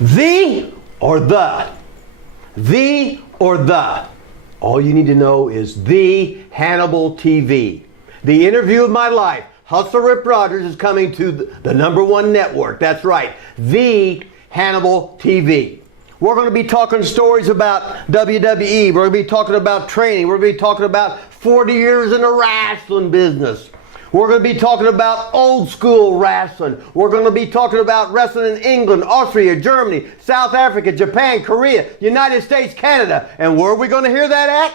The or the? The or the? All you need to know is the Hannibal TV. The interview of my life. Hustler Rip Rogers is coming to the #1 network. That's right, the Hannibal TV. We're going to be talking stories about WWE. We're going to be talking about training. We're going to be talking about 40 years in the wrestling business. We're going to be talking about old school wrestling. We're going to be talking about wrestling in England, Austria, Germany, South Africa, Japan, Korea, United States, Canada. And where are we going to hear that at?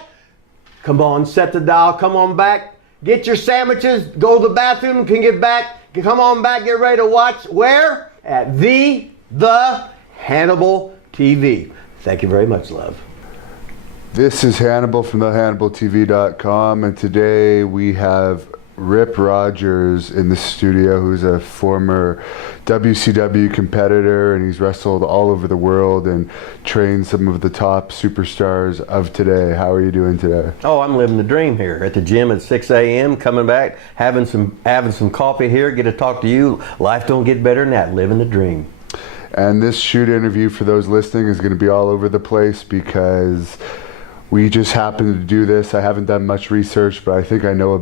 Come on, set the dial. Come on back. Get your sandwiches. Go to the bathroom. Can get back. Come on back. Get ready to watch. Where? At the Hannibal TV. Thank you very much, love. This is Hannibal from thehannibaltv.com, and today we have Rip Rogers in the studio, who's a former WCW competitor, and he's wrestled all over the world and trained some of the top superstars of today. How are you doing today? Oh, I'm living the dream here at the gym at 6 a.m. coming back, having some coffee here, get to talk to you. Life don't get better than that. Living the dream. And this shoot interview, for those listening, is going to be all over the place because we just happened to do this. I haven't done much research, but I think I know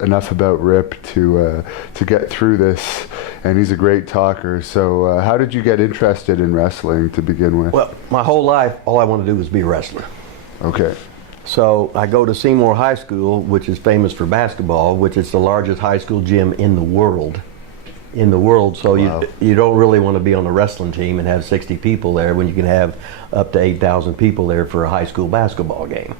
enough about Rip to get through this, and he's a great talker. So how did you get interested in wrestling to begin with? Well, my whole life, all I wanted to do was be a wrestler. Okay. So I go to Seymour High School, which is famous for basketball, which is the largest high school gym in the world. So wow. you don't really want to be on a wrestling team and have 60 people there when you can have up to 8,000 people there for a high school basketball game.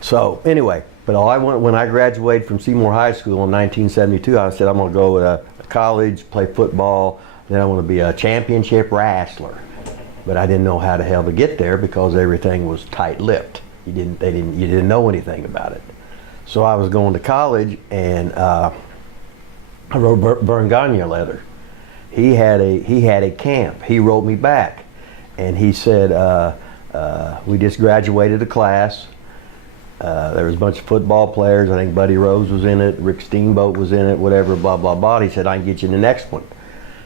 So anyway, but all I wanted, when I graduated from Seymour High School in 1972, I said I'm going to go to college, play football, then I want to be a championship wrestler. But I didn't know how the hell to get there because everything was tight-lipped. You didn't know anything about it. So I was going to college, and I wrote Vern Gagne a letter. He had a camp. He wrote me back, and he said, we just graduated a class. There was a bunch of football players. I think Buddy Rose was in it, Rick Steamboat was in it, whatever, blah, blah, blah. He said, I can get you the next one.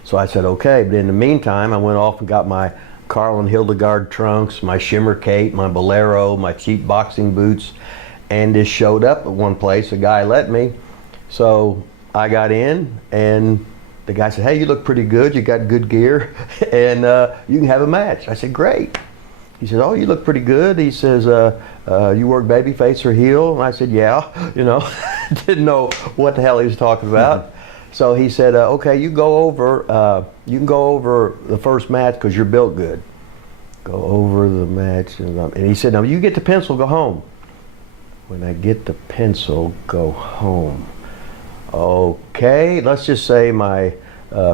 So I said, okay. But in the meantime, I went off and got my Carl and Hildegard trunks, my shimmer cape, my bolero, my cheap boxing boots, and just showed up at one place. A guy let me. So I got in, and the guy said, hey, you look pretty good. You got good gear, and you can have a match. I said, great. He said, oh, you look pretty good. He says, you work babyface or heel? And I said, yeah. Didn't know what the hell he was talking about. So he said, okay, you can go over the first match because you're built good. Go over the match. And he said, now you get the pencil, go home. When I get the pencil, go home. Okay, let's just say my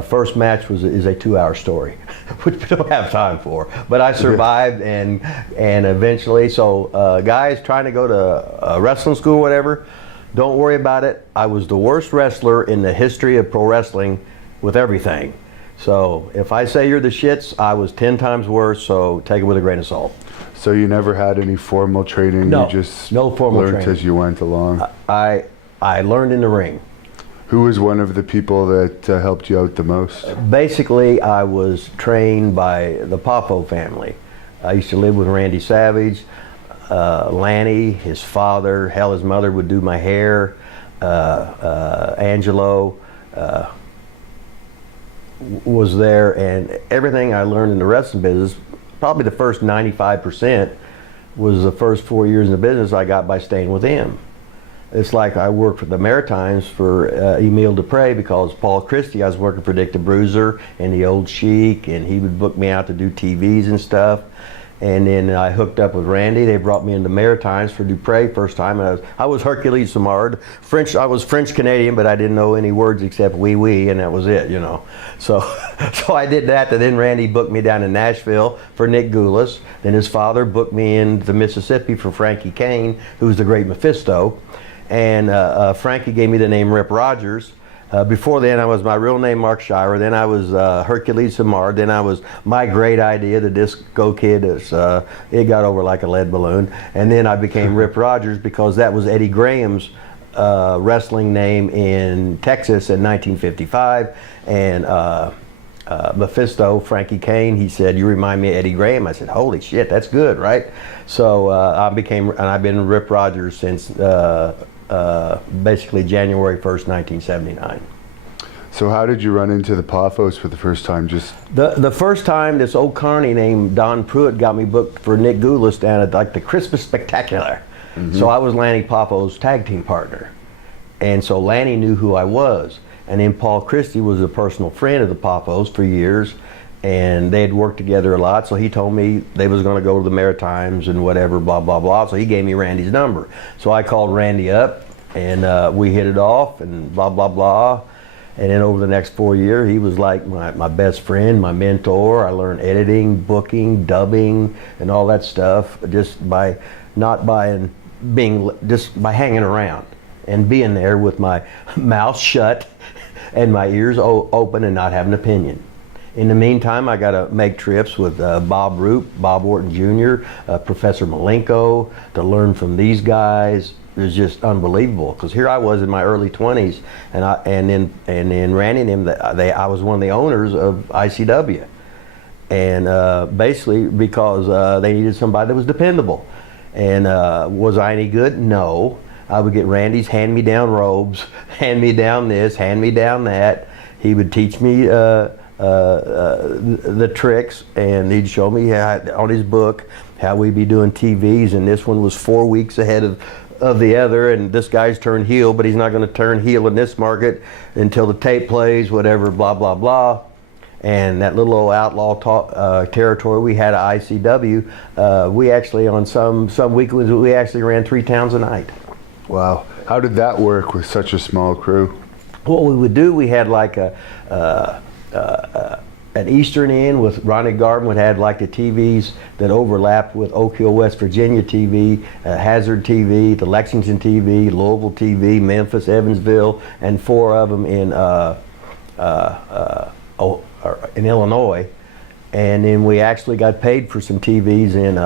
first match is a 2-hour story, which we don't have time for. But I survived, and eventually, so guys trying to go to wrestling school or whatever, don't worry about it. I was the worst wrestler in the history of pro wrestling with everything. So if I say you're the shits, I was 10 times worse, so take it with a grain of salt. So you never had any formal training? No, you just no formal learned training. As you went along? I learned in the ring. Who was one of the people that helped you out the most? Basically, I was trained by the Poffo family. I used to live with Randy Savage, Lanny, his father, hell, his mother would do my hair, Angelo was there, and everything I learned in the wrestling business, probably the first 95% was the first 4 years in the business I got by staying with him. It's like I worked for the Maritimes for Emile Dupre because Paul Christie, I was working for Dick the Bruiser and the Old Sheik, and he would book me out to do TVs and stuff. And then I hooked up with Randy. They brought me into Maritimes for Dupre first time. And I was Hercules Samard. I was French Canadian, but I didn't know any words except wee wee, and that was it, So I did that. And then Randy booked me down in Nashville for Nick Goulas. Then his father booked me into Mississippi for Frankie Kane, who's the great Mephisto. And Frankie gave me the name Rip Rogers. Before then, I was my real name, Mark Shire. Then I was Hercules Samard. Then I was My Great Idea, the Disco Kid. It got over like a lead balloon. And then I became Rip Rogers because that was Eddie Graham's wrestling name in Texas in 1955. And Mephisto, Frankie Kane, he said, "You remind me of Eddie Graham." I said, "Holy shit, that's good, right?" So and I've been Rip Rogers since basically January 1st, 1979. So how did you run into the Poffos for the first time? Just the first time, this old carny named Don Pruitt got me booked for Nick Goulas down at like the Christmas Spectacular. So I was Lanny Poffos' tag team partner, and so Lanny knew who I was. And then Paul Christie was a personal friend of the Poffos for years, and they had worked together a lot. So he told me they was going to go to the Maritimes and whatever, blah blah blah. So he gave me Randy's number. So I called Randy up, and we hit it off, and blah blah blah. And then over the next 4 years, he was like my best friend, my mentor. I learned editing, booking, dubbing, and all that stuff just by by hanging around and being there with my mouth shut and my ears open and not having an opinion. In the meantime, I got to make trips with Bob Roop, Bob Orton Jr., Professor Malenko, to learn from these guys. It was just unbelievable, because here I was in my early 20s, and then Randy and him, I was one of the owners of ICW, and basically because they needed somebody that was dependable. And was I any good? No. I would get Randy's hand-me-down robes, hand me down this, hand me down that. He would teach me the tricks, and he'd show me on his book how we'd be doing TVs, and this one was 4 weeks ahead of the other, and this guy's turned heel, but he's not going to turn heel in this market until the tape plays, whatever, blah blah blah. And that little old outlaw territory we had at ICW, we actually on some weekends we actually ran 3 towns a night. wow, how did that work with such a small crew? What we would do, we had like an Eastern End with Ronnie Garvin would have like the TVs that overlapped with Oak Hill, West Virginia TV, Hazard TV, the Lexington TV, Louisville TV, Memphis, Evansville, and 4 of them in Illinois. And then we actually got paid for some TVs in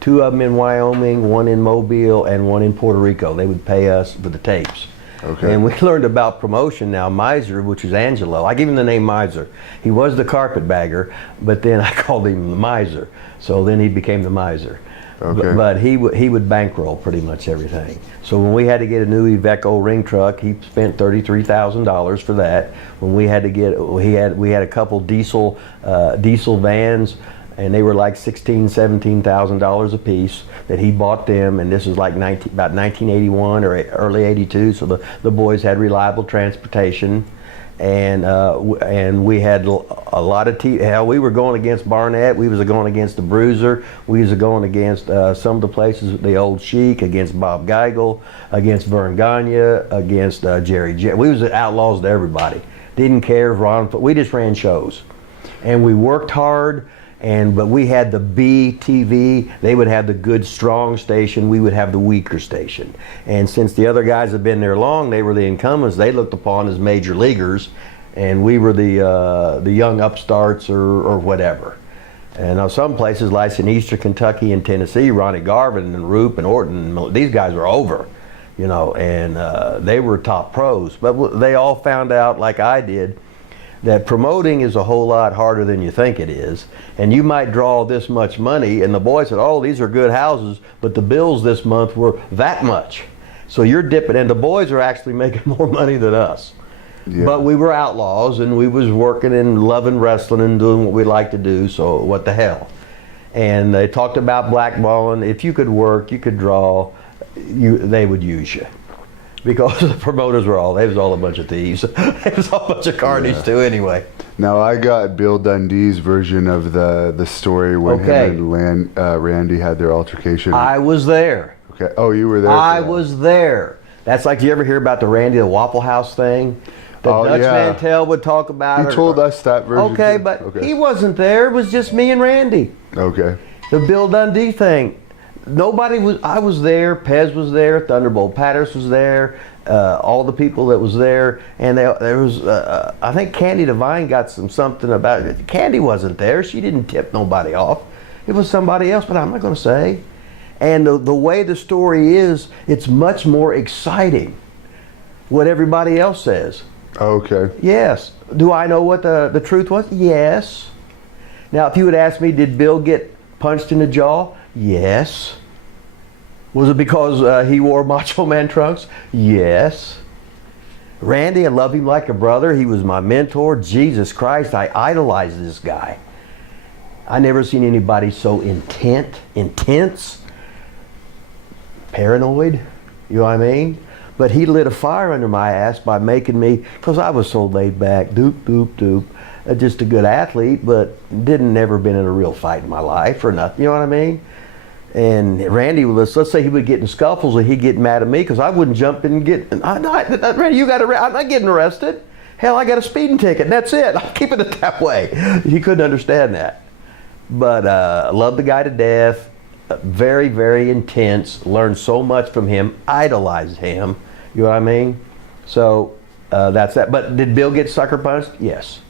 2 of them in Wyoming, 1 in Mobile, and 1 in Puerto Rico. They would pay us for the tapes. Okay. And we learned about promotion now. Miser, which is Angelo, I give him the name Miser. He was the carpetbagger, but then I called him the Miser. So then he became the Miser. Okay. But he would bankroll pretty much everything. So when we had to get a new Iveco ring truck, he spent $33,000 for that. When we had to get, we had a couple diesel vans, and they were like $16,000, $17,000 a piece that he bought them, and this was like about 1981 or early 82, so the boys had reliable transportation, and we had a lot of hell, we were going against Barnett, we was going against the Bruiser, we was going against some of the places, the Old Sheik, against Bob Geigel, against Vern Gagne, against Jerry Jet. We was outlaws to everybody. Didn't care if we just ran shows, and we worked hard. But we had the B TV, they would have the good strong station, we would have the weaker station. And since the other guys had been there long, they were the incumbents, they looked upon as major leaguers, and we were the young upstarts or whatever. And now some places like in Eastern Kentucky and Tennessee, Ronnie Garvin and Roop and Orton, these guys were over, you know, and they were top pros. But they all found out, like I did, that promoting is a whole lot harder than you think it is, and you might draw this much money, and the boys said, oh, these are good houses, but the bills this month were that much. So you're dipping, and the boys are actually making more money than us. Yeah. But we were outlaws, and we was working and loving wrestling and doing what we like to do, so what the hell. And they talked about blackballing. If you could work, you could draw, they would use you. Because the promoters they was all a bunch of thieves. It was all a bunch of carnage too anyway. Now I got Bill Dundee's version of the story when him and Randy had their altercation. I was there. Okay. Oh, you were there. I was there. That's like, do you ever hear about the Randy the Waffle House thing? The Dutch Mantel would talk about. He told us that version. Okay, but he wasn't there. It was just me and Randy. Okay. The Bill Dundee thing. Nobody was. I was there. Pez was there. Thunderbolt Patterson was there. All the people that was there, and there was. I think Candy Devine got something about it. Candy wasn't there. She didn't tip nobody off. It was somebody else, but I'm not going to say. And the way the story is, it's much more exciting. What everybody else says. Okay. Yes. Do I know what the truth was? Yes. Now, if you would ask me, did Bill get punched in the jaw? Yes. Was it because he wore Macho Man trunks? Yes. Randy, I love him like a brother. He was my mentor. Jesus Christ, I idolized this guy. I never seen anybody so intense, paranoid, you know what I mean? But he lit a fire under my ass by making me, because I was so laid back, just a good athlete, but didn't never been in a real fight in my life or nothing, you know what I mean? And Randy was, let's say he would get in scuffles and he'd get mad at me because I wouldn't jump in and get, Randy, you got I'm not getting arrested. Hell, I got a speeding ticket and that's it. I'm keeping it that way. He couldn't understand that. But loved the guy to death. Very, very intense. Learned so much from him. Idolized him. You know what I mean? So that's that. But did Bill get sucker punched? Yes.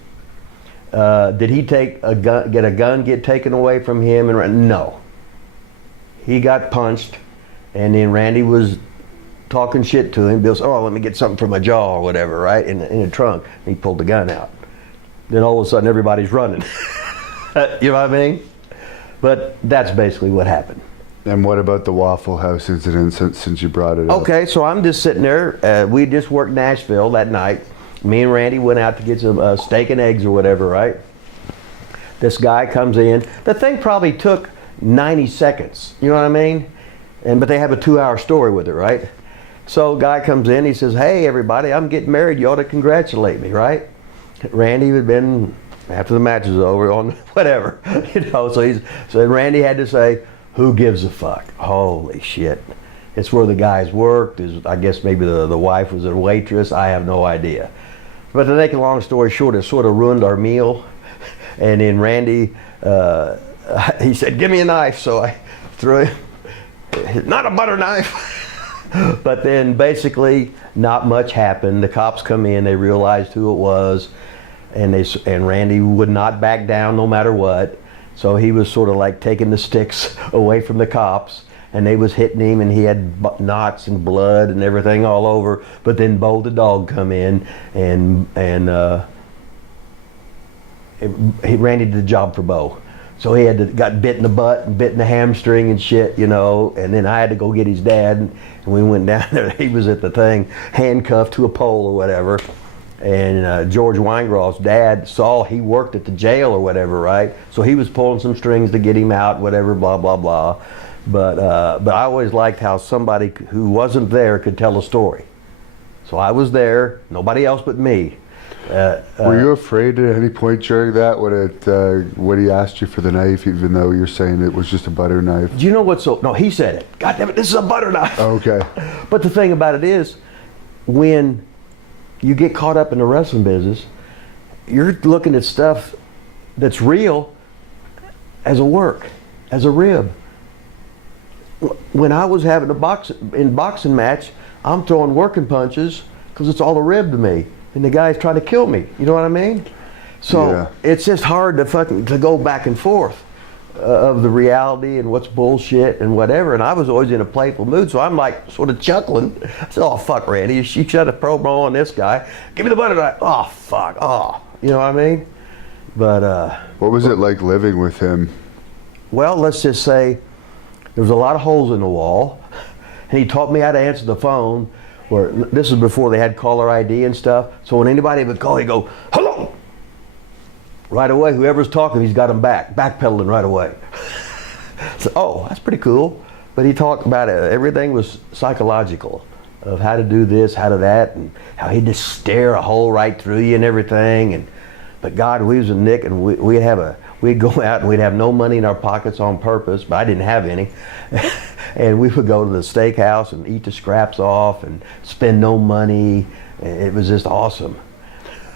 Did he get a gun get taken away from him? No. He got punched, and then Randy was talking shit to him. Bill said, "Oh, let me get something from my jaw or whatever," right, in the trunk. And he pulled the gun out. Then all of a sudden, everybody's running. You know what I mean? But that's basically what happened. And what about the Waffle House incident, since you brought it up? Okay, so I'm just sitting there. We just worked Nashville that night. Me and Randy went out to get some steak and eggs or whatever, right? This guy comes in. The thing probably took 90 seconds, you know what I mean? But they have a 2-hour story with it, right? So guy comes in, he says, "Hey everybody, I'm getting married, you ought to congratulate me," right? Randy had been, after the match was over, on whatever, you know, so Randy had to say, "Who gives a fuck?" Holy shit. It's where the guys worked. I guess maybe the wife was a waitress, I have no idea. But to make a long story short, it sort of ruined our meal. And then Randy, he said, "Give me a knife," so I threw him, not a butter knife. But then basically not much happened. The cops come in, they realized who it was, and Randy would not back down no matter what. So he was sort of like taking the sticks away from the cops, and they was hitting him, and he had knots and blood and everything all over. But then Bo the dog come in, and Randy did the job for Bo. So he got bit in the butt and bit in the hamstring and shit, you know, and then I had to go get his dad, and we went down there. He was at the thing, handcuffed to a pole or whatever. And George Weingroff's dad saw he worked at the jail or whatever, right? So he was pulling some strings to get him out, whatever, blah, blah, blah. But I always liked how somebody who wasn't there could tell a story. So I was there, nobody else but me. Were you afraid at any point during that when he asked you for the knife, even though you're saying it was just a butter knife? Do you know what's so? No, he said it. God damn it, this is a butter knife. Okay. But the thing about it is, when you get caught up in the wrestling business, you're looking at stuff that's real as a work, as a rib. When I was having a boxing match, I'm throwing working punches because it's all a rib to me. And the guy's trying to kill me. You know what I mean? So yeah. It's just hard to go back and forth of the reality and what's bullshit and whatever. And I was always in a playful mood, so I'm like sort of chuckling. I said, "Oh fuck, Randy, you shut a promo on this guy. Give me the butter knife." Oh fuck, oh, you know what I mean? But what was it like living with him? Well, let's just say there was a lot of holes in the wall, and he taught me how to answer the phone. Where this is before they had caller ID and stuff. So when anybody would call, he'd go, "Hello!" Right away, whoever's talking, he's got them backpedaling right away. So, oh, that's pretty cool. But he talked about it. Everything was psychological, of how to do this, how to that, and how he'd just stare a hole right through you and everything. But God, we was a Nick, and we'd go out and we'd have no money in our pockets on purpose, but I didn't have any. And we would go to the steakhouse and eat the scraps off and spend no money. It was just awesome.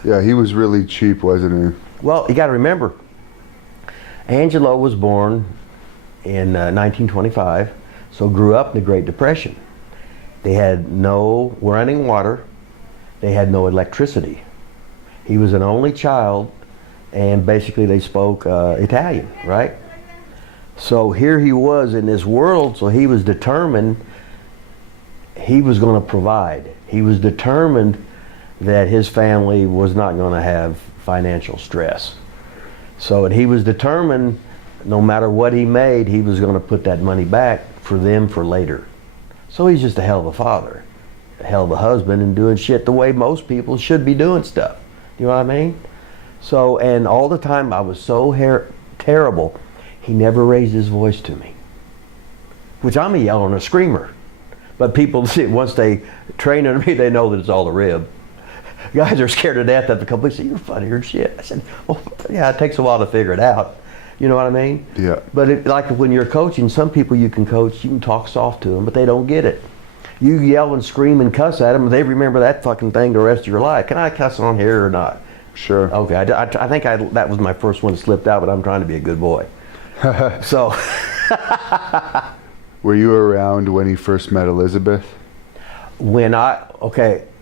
Yeah, he was really cheap, wasn't he? Well, you got to remember, Angelo was born in 1925, so grew up in the Great Depression. They had no running water. They had no electricity. He was an only child, and basically they spoke Italian, right? So here he was in this world, so he was determined he was going to provide. He was determined that his family was not going to have financial stress. So, and he was determined, no matter what he made, he was going to put that money back for them for later. So he's just a hell of a father, a hell of a husband, and doing shit the way most people should be doing stuff. You know what I mean? So, and all the time I was so terrible, he never raised his voice to me. Which I'm a yeller and a screamer. But people, see, once they train under me, they know that it's all a rib. Guys are scared to death after a couple weeks. Say, you're funnier than shit. I said, well, yeah, it takes a while to figure it out. You know what I mean? Yeah. But like when you're coaching, some people you can coach, you can talk soft to them, but they don't get it. You yell and scream and cuss at them, they remember that fucking thing the rest of your life. Can I cuss on here or not? Sure. Okay, I think that was my first one that slipped out, but I'm trying to be a good boy. So. Were you around when he first met Elizabeth? When I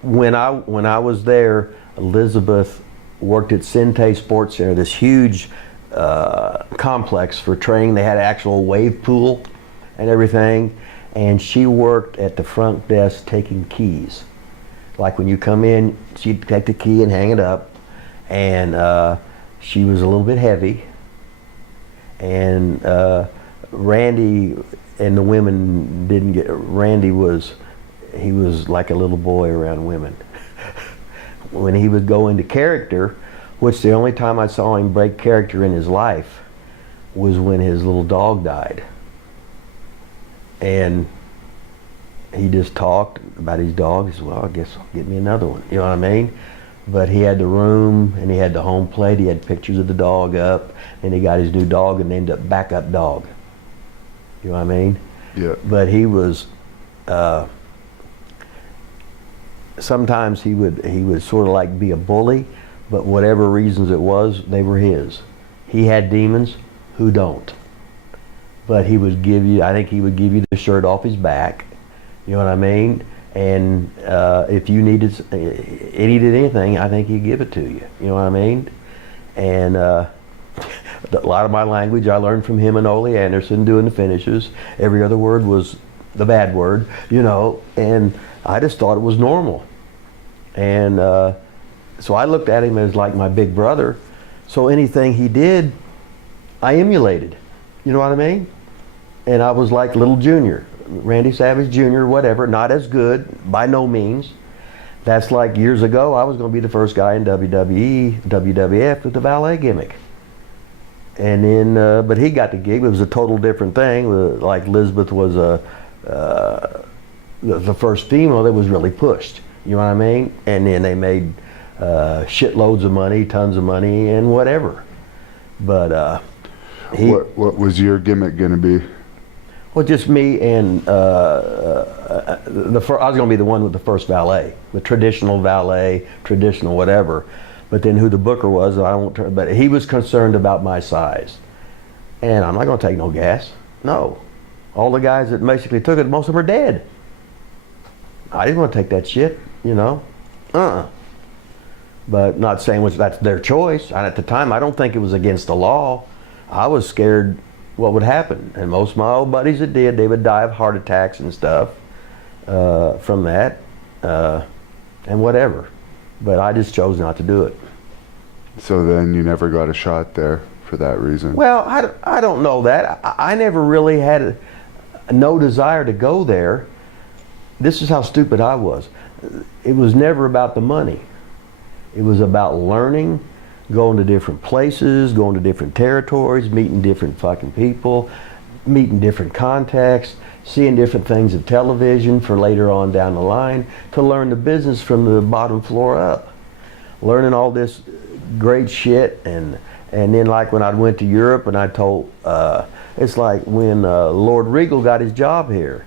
was there, Elizabeth worked at Sente Sports Center, this huge complex for training. They had an actual wave pool and everything, and she worked at the front desk taking keys. Like when you come in, she'd take the key and hang it up, and she was a little bit heavy, and Randy and the women didn't get, Randy was like a little boy around women. When he would go into character, which the only time I saw him break character in his life was when his little dog died. And he just talked about his dog. He said, well, I guess I'll get me another one. You know what I mean? But he had the room and he had the home plate. He had pictures of the dog up, and he got his new dog and named it Backup Dog. You know what I mean? Yeah. But he was, sometimes he would sort of like be a bully, but whatever reasons it was, they were his. He had demons, who don't? But he would give you, I think he would give you the shirt off his back, you know what I mean? And if you needed anything, I think he'd give it to you, you know what I mean? And a lot of my language I learned from him and Ole Anderson doing the finishes. Every other word was the bad word, you know, and I just thought it was normal. And so I looked at him as like my big brother. So anything he did, I emulated. You know what I mean? And I was like little Junior, Randy Savage Jr., whatever, not as good, by no means. That's like years ago, I was going to be the first guy in WWE, WWF with the valet gimmick. And then, but he got the gig. It was a total different thing. Like Elizabeth was the first female that was really pushed. You know what I mean? And then they made shitloads of money, tons of money, and whatever. But what was your gimmick going to be? Well, just me and I was going to be the one with the first valet, the traditional valet, traditional whatever. But then who the booker was, I won't. But he was concerned about my size, and I'm not going to take no gas. No, all the guys that basically took it, most of them are dead. I didn't want to take that shit, you know. But not saying that's their choice. And at the time, I don't think it was against the law. I was scared what would happen, and most of my old buddies that did, they would die of heart attacks and stuff from that, and whatever. But I just chose not to do it. So then you never got a shot there for that reason? Well, I don't know that. I never really had no desire to go there. This is how stupid I was. It was never about the money. It was about learning, going to different places, going to different territories, meeting different fucking people, meeting different contacts, seeing different things of television for later on down the line, to learn the business from the bottom floor up. Learning all this great shit, and then like when I went to Europe and I told, it's like when Lord Regal got his job here,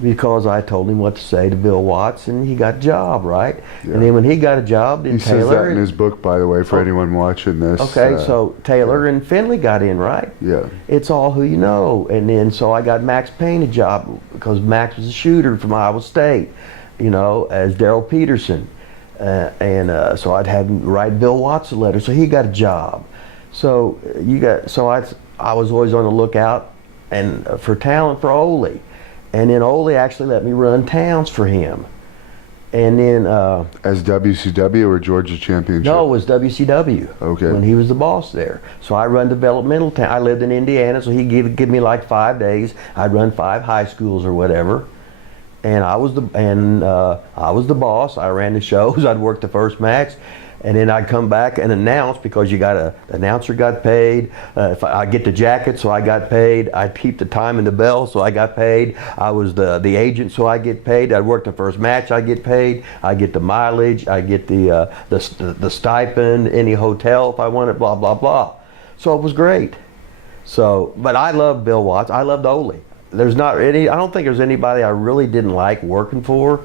because I told him what to say to Bill Watts, and he got a job, right? Yeah. And then when he got a job, then he Taylor... says that in his book, by the way, for anyone watching this. Okay, so Taylor and Finley got in, right? Yeah. It's all who you know. And then so I got Max Payne a job, because Max was a shooter from Iowa State, you know, as Daryl Peterson. So I'd have him write Bill Watts a letter, so he got a job. So I was always on the lookout for talent for Ole. And then Ole actually let me run towns for him. And then As WCW or Georgia Championship? no, it was WCW. Okay. When he was the boss there. So I run developmental. I lived in Indiana, so he'd give me like 5 days. I'd run 5 high schools or whatever, and I was the boss. I ran the shows. I'd work the first match, and then I'd come back and announce, because the announcer got paid. If I get the jacket, so I got paid. I'd keep the time and the bell, so I got paid. I was the agent, so I get paid. I'd work the first match, I get paid. I get the mileage. I get the stipend, any hotel if I wanted, blah blah blah. So it was great. So, but I loved Bill Watts. I loved Ole. I don't think there's anybody I really didn't like working for.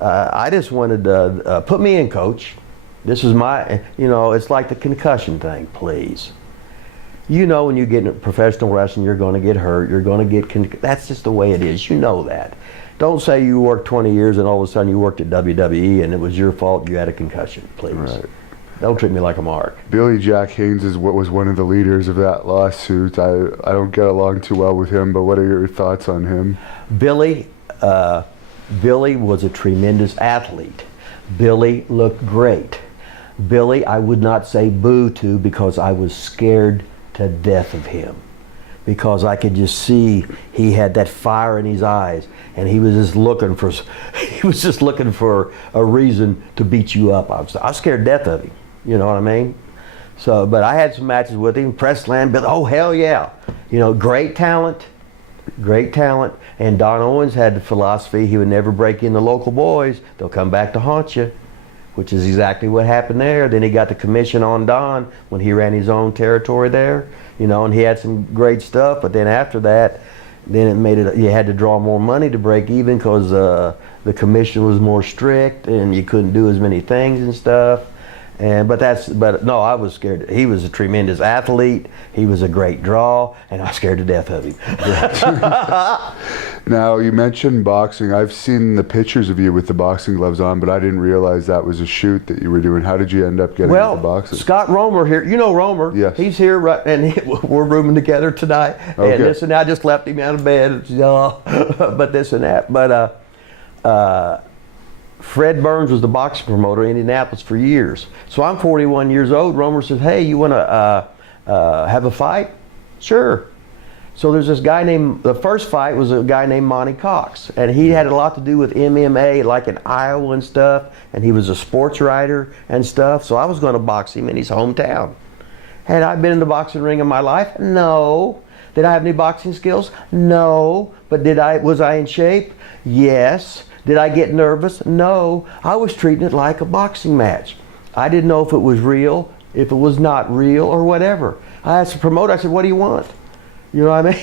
I just wanted to put me in, coach. This is my, it's like the concussion thing, please. When you get in professional wrestling, you're going to get hurt. You're going to get, that's just the way it is. You know that. Don't say you worked 20 years and all of a sudden you worked at WWE and it was your fault you had a concussion, please. Right. Don't treat me like a mark. Billy Jack Haynes was one of the leaders of that lawsuit. I don't get along too well with him, but what are your thoughts on him? Billy was a tremendous athlete. Billy looked great. Billy, I would not say boo to, because I was scared to death of him, because I could just see he had that fire in his eyes, and he was just looking for a reason to beat you up. I was scared to death of him. You know what I mean? So, but I had some matches with him. Press slam, but oh hell yeah, great talent. And Don Owens had the philosophy he would never break in the local boys. They'll come back to haunt you, which is exactly what happened there. Then he got the commission on Don when he ran his own territory there, and he had some great stuff. But then after that, then it made it, you had to draw more money to break even, because the commission was more strict and you couldn't do as many things and stuff. But no, I was scared. He was a tremendous athlete. He was a great draw, and I was scared to death of him. Now, you mentioned boxing. I've seen the pictures of you with the boxing gloves on, but I didn't realize that was a shoot that you were doing. How did you end up getting into boxing? Scott Romer here. You know Romer? Yes. He's here, right, and we're rooming together tonight. Okay. And this and that. I just left him out of bed. But this and that. But Fred Burns was the boxing promoter in Indianapolis for years. So I'm 41 years old. Romer says, hey, you want to have a fight? Sure. So there's this guy the first fight was a guy named Monty Cox. And he had a lot to do with MMA, like in Iowa and stuff. And he was a sports writer and stuff. So I was going to box him in his hometown. Had I been in the boxing ring in my life? No. Did I have any boxing skills? No. But was I in shape? Yes. Did I get nervous? No. I was treating it like a boxing match. I didn't know if it was real, if it was not real, or whatever. I asked the promoter, I said, what do you want? You know what I mean?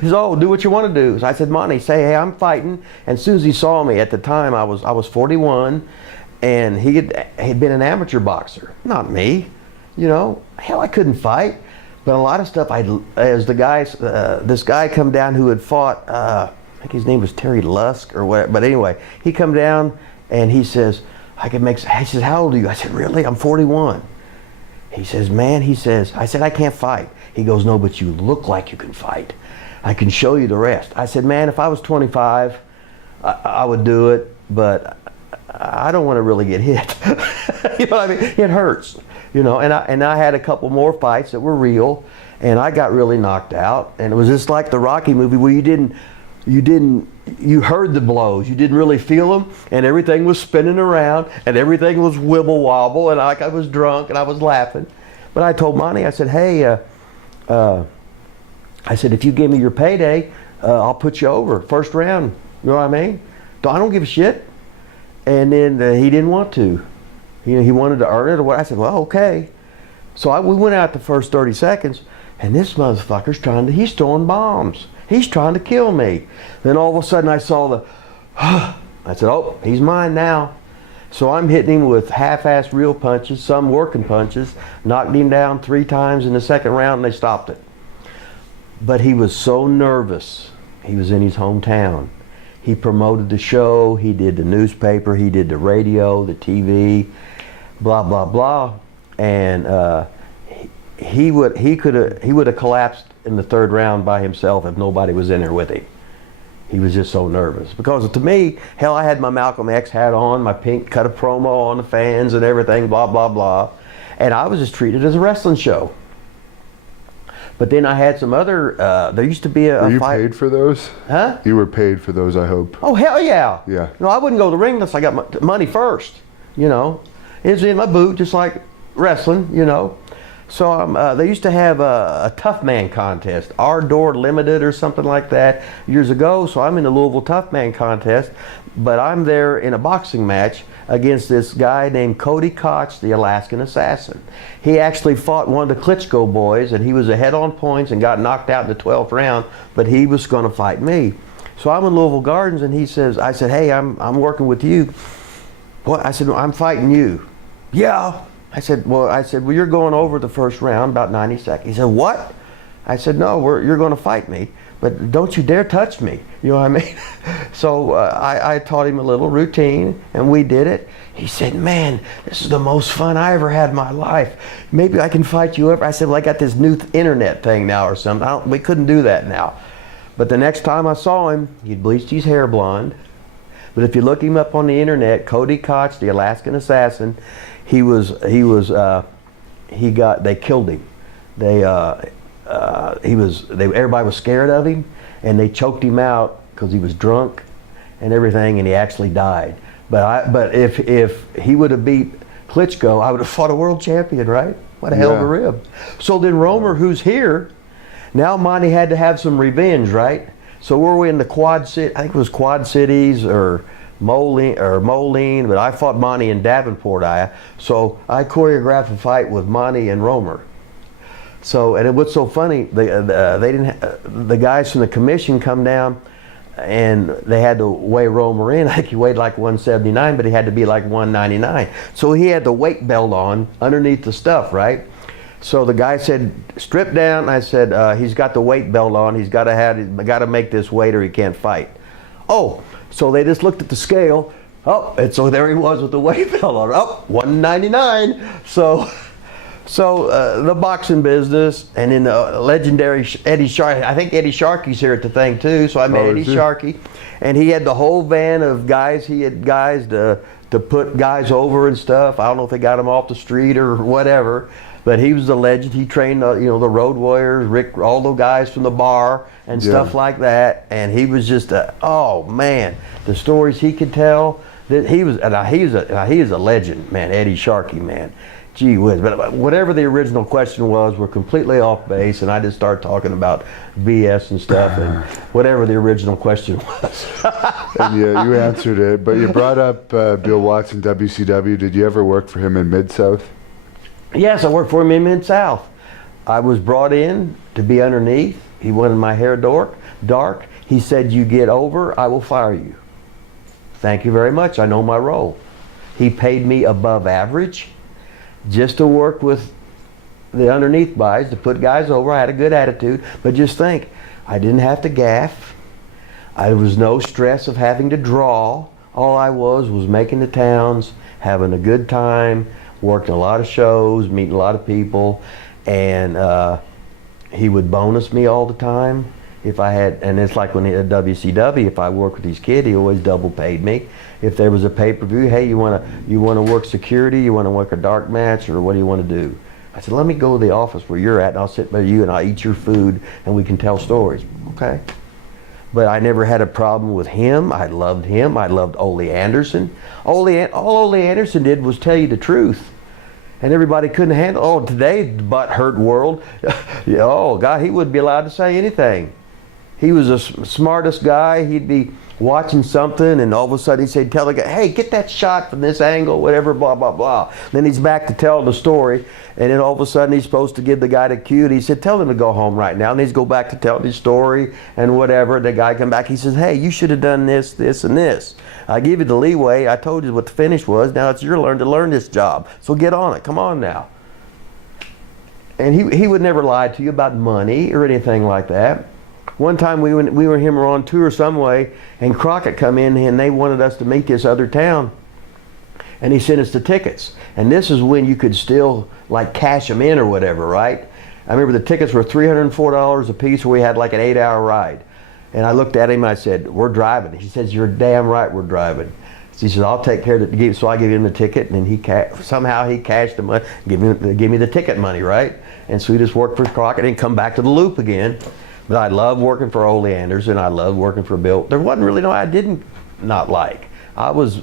He said, oh, do what you want to do. So I said, Monty, say, hey, I'm fighting. And as soon as he saw me, at the time I was 41, and he'd been an amateur boxer. Not me. Hell, I couldn't fight. But a lot of stuff, as the guys, this guy come down who had fought, I think his name was Terry Lusk or whatever. But anyway, he come down and he says, he says, how old are you? I said, really? I'm 41. He says, man, I said, I can't fight. He goes, no, but you look like you can fight. I can show you the rest. I said, man, if I was 25, I would do it, but I don't want to really get hit. You know what I mean? It hurts, and I had a couple more fights that were real, and I got really knocked out. And it was just like the Rocky movie, where you heard the blows, you didn't really feel them, and everything was spinning around, and everything was wibble wobble, and I was drunk and I was laughing. But I told Monty, I said, hey, I said, if you give me your payday, I'll put you over first round. You know what I mean? I don't give a shit. And then he didn't want to. He wanted to earn it or what. I said, well, okay. So we went out the first 30 seconds, and this motherfucker's he's throwing bombs. He's trying to kill me. Then all of a sudden I saw I said, oh, he's mine now. So I'm hitting him with half-assed real punches, some working punches, knocked him down 3 times in the second round, and they stopped it. But he was so nervous. He was in his hometown. He promoted the show, he did the newspaper, he did the radio, the TV, blah, blah, blah. And he would have collapsed in the third round by himself if nobody was in there with him. He was just so nervous. Because to me, hell, I had my Malcolm X hat on, my pink cut a promo on the fans and everything, blah, blah, blah. And I was just treated as a wrestling show. But then I had some other, there used to be a Were you fight. paid for those? Huh? You were paid for those, I hope. Oh, hell yeah. Yeah. No, I wouldn't go to the ring unless I got my money first, you know. It was in my boot, just like wrestling, you know. So they used to have a Tough Man contest, Our Door Limited or something like that years ago. So I'm in the Louisville Tough Man contest, but I'm there in a boxing match against this guy named Cody Koch, the Alaskan Assassin. He actually fought one of the Klitschko boys, and he was ahead on points and got knocked out in the 12th round, but he was going to fight me. So I'm in Louisville Gardens, and he says, I said, hey, I'm working with you. What? I said, well, I'm fighting you. Yeah. I said, well, you're going over the first round, about 90 seconds. He said, what? I said, no, you're going to fight me, but don't you dare touch me. You know what I mean? So I taught him a little routine, and we did it. He said, man, this is the most fun I ever had in my life. Maybe I can fight you ever. I said, well, I got this new internet thing now or something. We couldn't do that now. But the next time I saw him, he'd bleached his hair blonde. But if you look him up on the internet, Cody Koch, the Alaskan Assassin, they killed him. Everybody was scared of him, and they choked him out because he was drunk and everything, and he actually died. But if he would have beat Klitschko, I would have fought a world champion, right? What a hell of a rib. So then Romer, who's here, now Monty had to have some revenge, right? So were we in the Quad City? I think it was Quad Cities or Moline, but I fought Monty in Davenport, Iowa. So I choreographed a fight with Monty and Romer. So, and what's so funny, the guys from the commission come down, and they had to weigh Romer in. I think he weighed like 179, but he had to be like 199. So he had the weight belt on underneath the stuff, right? So the guy said, strip down. I said, he's got the weight belt on. He's got to make this weight or he can't fight. Oh, so they just looked at the scale. Oh, and so there he was with the weight belt on. Oh, 199. So the boxing business, and then the legendary Eddie Sharkey. I think Eddie Sharkey's here at the thing too. So I met Eddie Sharkey, and he had the whole van of guys. He had guys to put guys over and stuff. I don't know if they got him off the street or whatever. But he was a legend. He trained, the Road Warriors, Rick, all the guys from the bar and stuff like that. And he was just oh man, the stories he could tell. That he is a legend, man. Eddie Sharkey, man. Gee whiz. But whatever the original question was, we're completely off base, and I just started talking about BS and stuff, and whatever the original question was. And yeah, you answered it. But you brought up Bill Watson, WCW. Did you ever work for him in Mid-South? Yes, I worked for him in Mid-South. I was brought in to be underneath. He wanted my hair dark. He said, you get over, I will fire you. Thank you very much. I know my role. He paid me above average just to work with the underneath guys, to put guys over. I had a good attitude. But just think, I didn't have to gaff. There was no stress of having to draw. All I was making the towns, having a good time, working a lot of shows, meeting a lot of people, and he would bonus me all the time. If I had, and it's like when at WCW, if I worked with these kids, he always double paid me. If there was a pay-per-view, hey, you want to work security, you want to work a dark match, or what do you want to do? I said, let me go to the office where you're at, and I'll sit by you, and I'll eat your food, and we can tell stories. Okay. But I never had a problem with him. I loved him. I loved Ole Anderson. All Ole Anderson did was tell you the truth. And everybody couldn't handle, oh, today's butt-hurt world, oh, God, he wouldn't be allowed to say anything. He was the smartest guy. He'd be watching something, and all of a sudden he'd say, tell the guy, hey, get that shot from this angle, whatever, blah, blah, blah. Then he's back to tell the story, and then all of a sudden he's supposed to give the guy the cue, and he said, tell him to go home right now. And he's go back to tell his story and whatever. The guy come back, he says, hey, you should have done this, this, and this. I give you the leeway. I told you what the finish was. Now it's your turn to learn this job. So get on it. Come on now. And he would never lie to you about money or anything like that. One time we were him were on tour some way, and Crockett come in, and they wanted us to meet this other town, and he sent us the tickets. And this is when you could still like cash them in or whatever, right? I remember the tickets were $304 a piece, where we had like an 8-hour ride. And I looked at him, I said, we're driving. He says, you're damn right we're driving. He says, I'll take care of it. So I gave him the ticket, and then somehow he cashed the money, give me the ticket money, right? And so he just worked for Crockett and come back to the Loop again. But I loved working for Ole Anderson. I loved working for Bill. There wasn't really I didn't not like. I was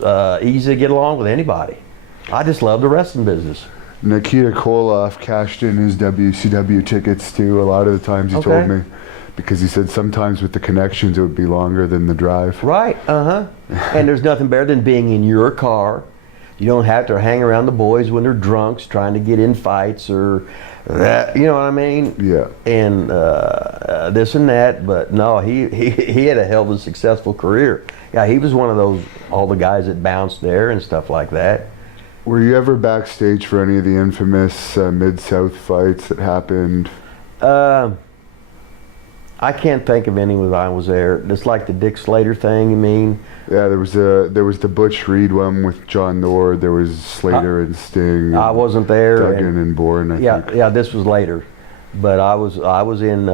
easy to get along with anybody. I just loved the wrestling business. Nikita Koloff cashed in his WCW tickets too. A lot of the times he told me, because he said sometimes with the connections it would be longer than the drive. Right, and there's nothing better than being in your car. You don't have to hang around the boys when they're drunks trying to get in fights or that, you know what I mean? Yeah. And this and that, but no, he had a hell of a successful career. Yeah, he was one of those, all the guys that bounced there and stuff like that. Were you ever backstage for any of the infamous Mid-South fights that happened? I can't think of any when I was there. It's like the Dick Slater thing, you mean? Yeah, there was the Butch Reed one with John Nord. There was Slater and Sting. I wasn't there. Duggan and Bourne, I think. Yeah, this was later. But I was in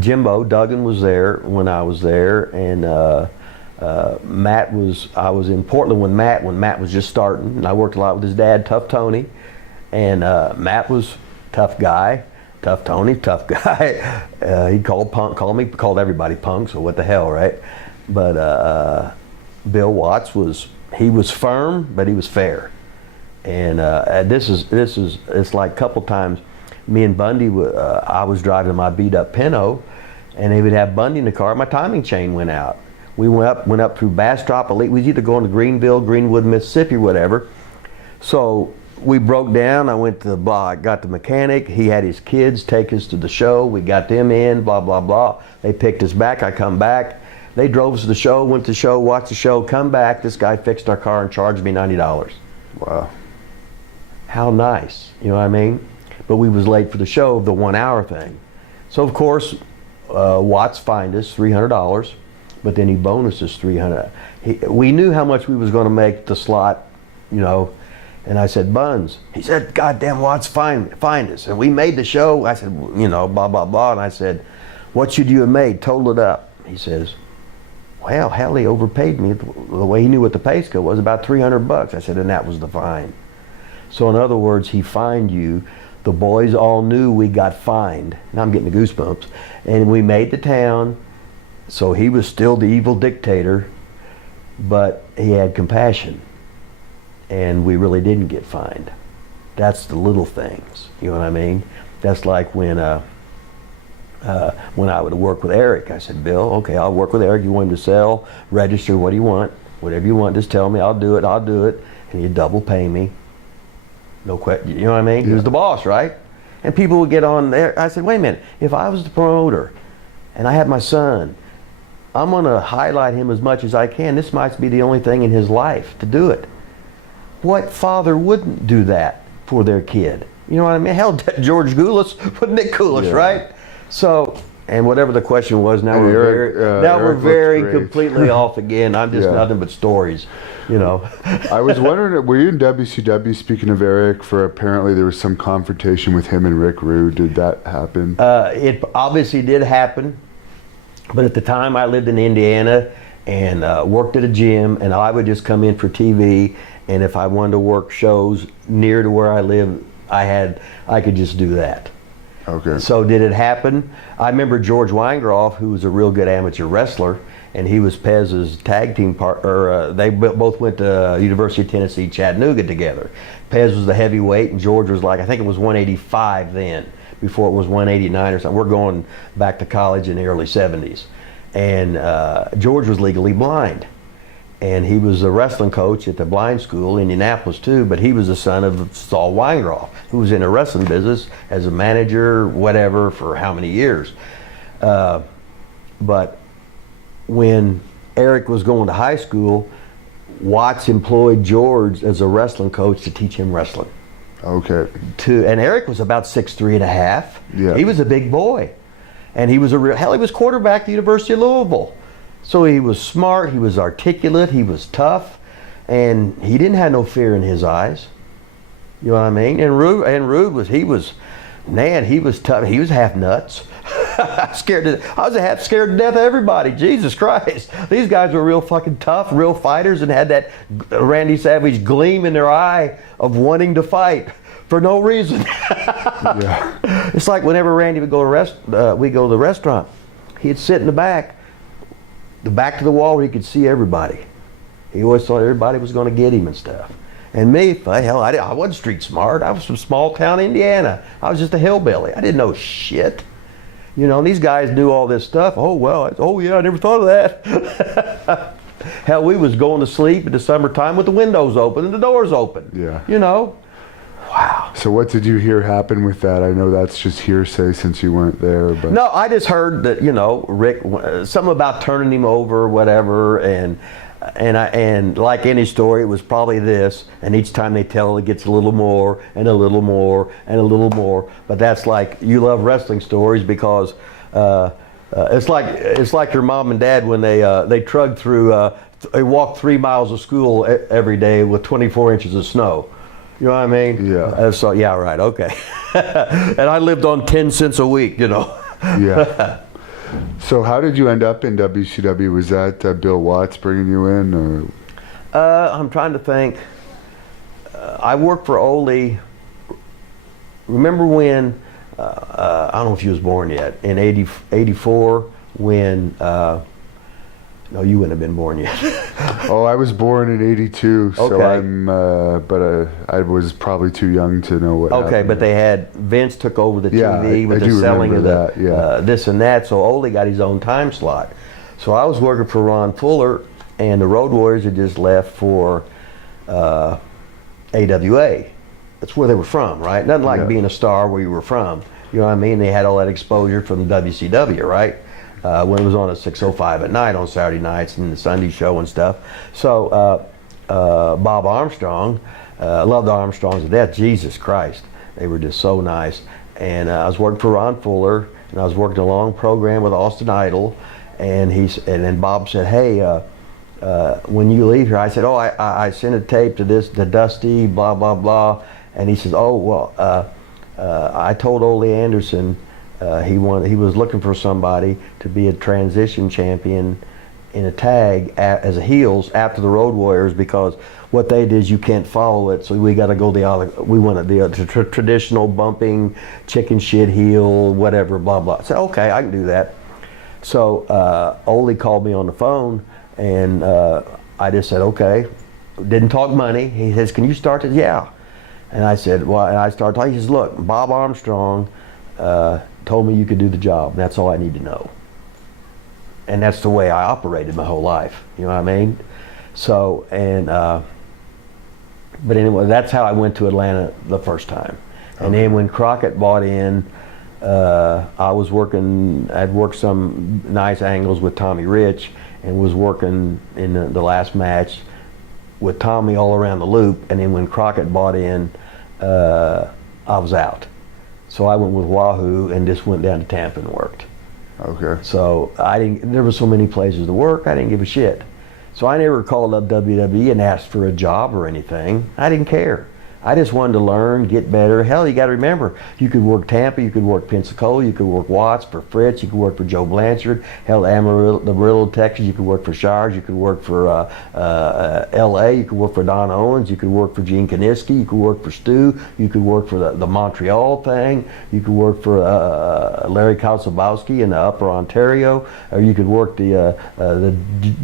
Jimbo. Duggan was there when I was there, and I was in Portland when Matt was just starting, and I worked a lot with his dad, Tough Tony, and Matt was tough guy. Tough Tony, tough guy. He called everybody punk, so what the hell, right? But Bill Watts was firm, but he was fair. And it's like a couple times, me and Bundy, I was driving my beat up Pinto, and they would have Bundy in the car. My timing chain went out. We went up through Bastrop. We was either going to Greenville, Greenwood, Mississippi, whatever. So we broke down. I went to I got the mechanic. He had his kids take us to the show. We got them in, blah, blah, blah. They picked us back. I come back. They drove us to the show, went to the show, watched the show, come back. This guy fixed our car and charged me $90. Wow. How nice, you know what I mean? But we was late for the show, the 1 hour thing. So of course, Watts fined us $300, but then he bonused us $300. We knew how much we was going to make the slot, you know. And I said, Buns. He said, goddamn Watts, find us. And we made the show. I said, you know, blah, blah, blah. And I said, what should you have made? Total it up. He says, well, hell, he overpaid me. The way he knew what the pay scale was, about $300. I said, and that was the fine. So in other words, he fined you. The boys all knew we got fined. Now I'm getting the goosebumps. And we made the town. So he was still the evil dictator, but he had compassion. And we really didn't get fined. That's the little things, you know what I mean? That's like when I would work with Eric. I said, Bill, okay, I'll work with Eric. You want him to sell, register, what do you want? Whatever you want, just tell me, I'll do it. And he'd double pay me. No question, you know what I mean? Yeah. He was the boss, right? And people would get on there. I said, wait a minute, if I was the promoter and I had my son, I'm gonna highlight him as much as I can. This might be the only thing in his life to do it. What father wouldn't do that for their kid? You know what I mean? Hell, George Goulas, but Nick Goulas, yeah. Right? So, and whatever the question was, now we're very completely off again. I'm just nothing but stories, you know. I was wondering, were you in WCW, speaking of Eric, for apparently there was some confrontation with him and Rick Rude. Did that happen? It obviously did happen, but at the time I lived in Indiana and worked at a gym, and I would just come in for TV. And if I wanted to work shows near to where I live, I could just do that. Okay. So did it happen? I remember George Weingroff, who was a real good amateur wrestler, and he was Pez's tag team partner. They both went to University of Tennessee, Chattanooga together. Pez was the heavyweight, and George was like, I think it was 185 then, before it was 189 or something. We're going back to college in the early 70s. And George was legally blind. And he was a wrestling coach at the blind school, Indianapolis too, but he was the son of Saul Weingroff, who was in the wrestling business as a manager, whatever, for how many years. But when Eric was going to high school, Watts employed George as a wrestling coach to teach him wrestling. Okay. And Eric was about 6'3.5". Yeah. He was a big boy. And he was he was quarterback at the University of Louisville. So he was smart, he was articulate, he was tough, and he didn't have no fear in his eyes. You know what I mean? And Rude was tough. He was half nuts. I was half scared to death of everybody. Jesus Christ. These guys were real fucking tough, real fighters, and had that Randy Savage gleam in their eye of wanting to fight for no reason. Yeah. It's like whenever Randy would go to we go to the restaurant, he'd sit in the back to the wall where he could see everybody. He always thought everybody was going to get him and stuff. And me, hell, I wasn't street smart. I was from small town Indiana. I was just a hillbilly. I didn't know shit. You know, and these guys knew all this stuff. Oh, well, oh yeah, I never thought of that. Hell, we was going to sleep in the summertime with the windows open and the doors open. Yeah. You know? Wow. So what did you hear happen with that? I know that's just hearsay since you weren't there. But no, I just heard that, you know, Rick, something about turning him over or whatever, and like any story, it was probably this, and each time they tell it gets a little more and a little more and a little more. But that's like, you love wrestling stories because it's like your mom and dad when they trudged through, they walked 3 miles of school every day with 24 inches of snow. You know what I mean? Yeah. So yeah, right, okay. And I lived on 10 cents a week, you know. Yeah. So how did you end up in WCW? Was that Bill Watts bringing you in, or? I'm trying to think. I worked for Ole. Remember when, I don't know if you was born yet, in 84 when, no, you wouldn't have been born yet. Oh, I was born in 82, so okay. but I was probably too young to know what Okay, happened. but they had, Vince took over the TV with I the do selling of remember the, that, yeah. this and that, so Ole got his own time slot. So I was working for Ron Fuller, and the Road Warriors had just left for AWA. That's where they were from, right? Nothing like being a star where you were from. You know what I mean? They had all that exposure from WCW, right? When it was on at 6:05 at night on Saturday nights and the Sunday show and stuff. So Bob Armstrong, I loved the Armstrongs to death. Jesus Christ, they were just so nice. And I was working for Ron Fuller, and I was working a long program with Austin Idol, and then Bob said, "Hey, when you leave here," I said, "Oh, I sent a tape to Dusty, blah blah blah," and he says, "Oh well, I told Ole Anderson." He was looking for somebody to be a transition champion in a tag as a heels after the Road Warriors, because what they did is you can't follow it, so we got to go we wanted the traditional bumping chicken shit heel whatever blah blah. I said okay, I can do that. So Ole called me on the phone, and I just said okay. Didn't talk money. He says, "Can you start this?" Yeah. And I said, well, and I started talking. He says, "Look, Bob Armstrong told me you could do the job. That's all I need to know." And that's the way I operated my whole life. You know what I mean? So, and, but anyway, that's how I went to Atlanta the first time. And then when Crockett bought in, I'd worked some nice angles with Tommy Rich, and was working in the last match with Tommy all around the loop. And then when Crockett bought in, I was out. So I went with Wahoo and just went down to Tampa and worked. Okay. So there were so many places to work, I didn't give a shit. So I never called up WWE and asked for a job or anything. I didn't care. I just wanted to learn, get better. Hell, you got to remember, you could work Tampa, you could work Pensacola, you could work Watts for Fritz, you could work for Joe Blanchard. Hell, Amarillo, Texas, you could work for Shires, you could work for L.A., you could work for Don Owens, you could work for Gene Kaniski, you could work for Stu, you could work for the Montreal thing, you could work for Larry Kalsobowski in the Upper Ontario, or you could work the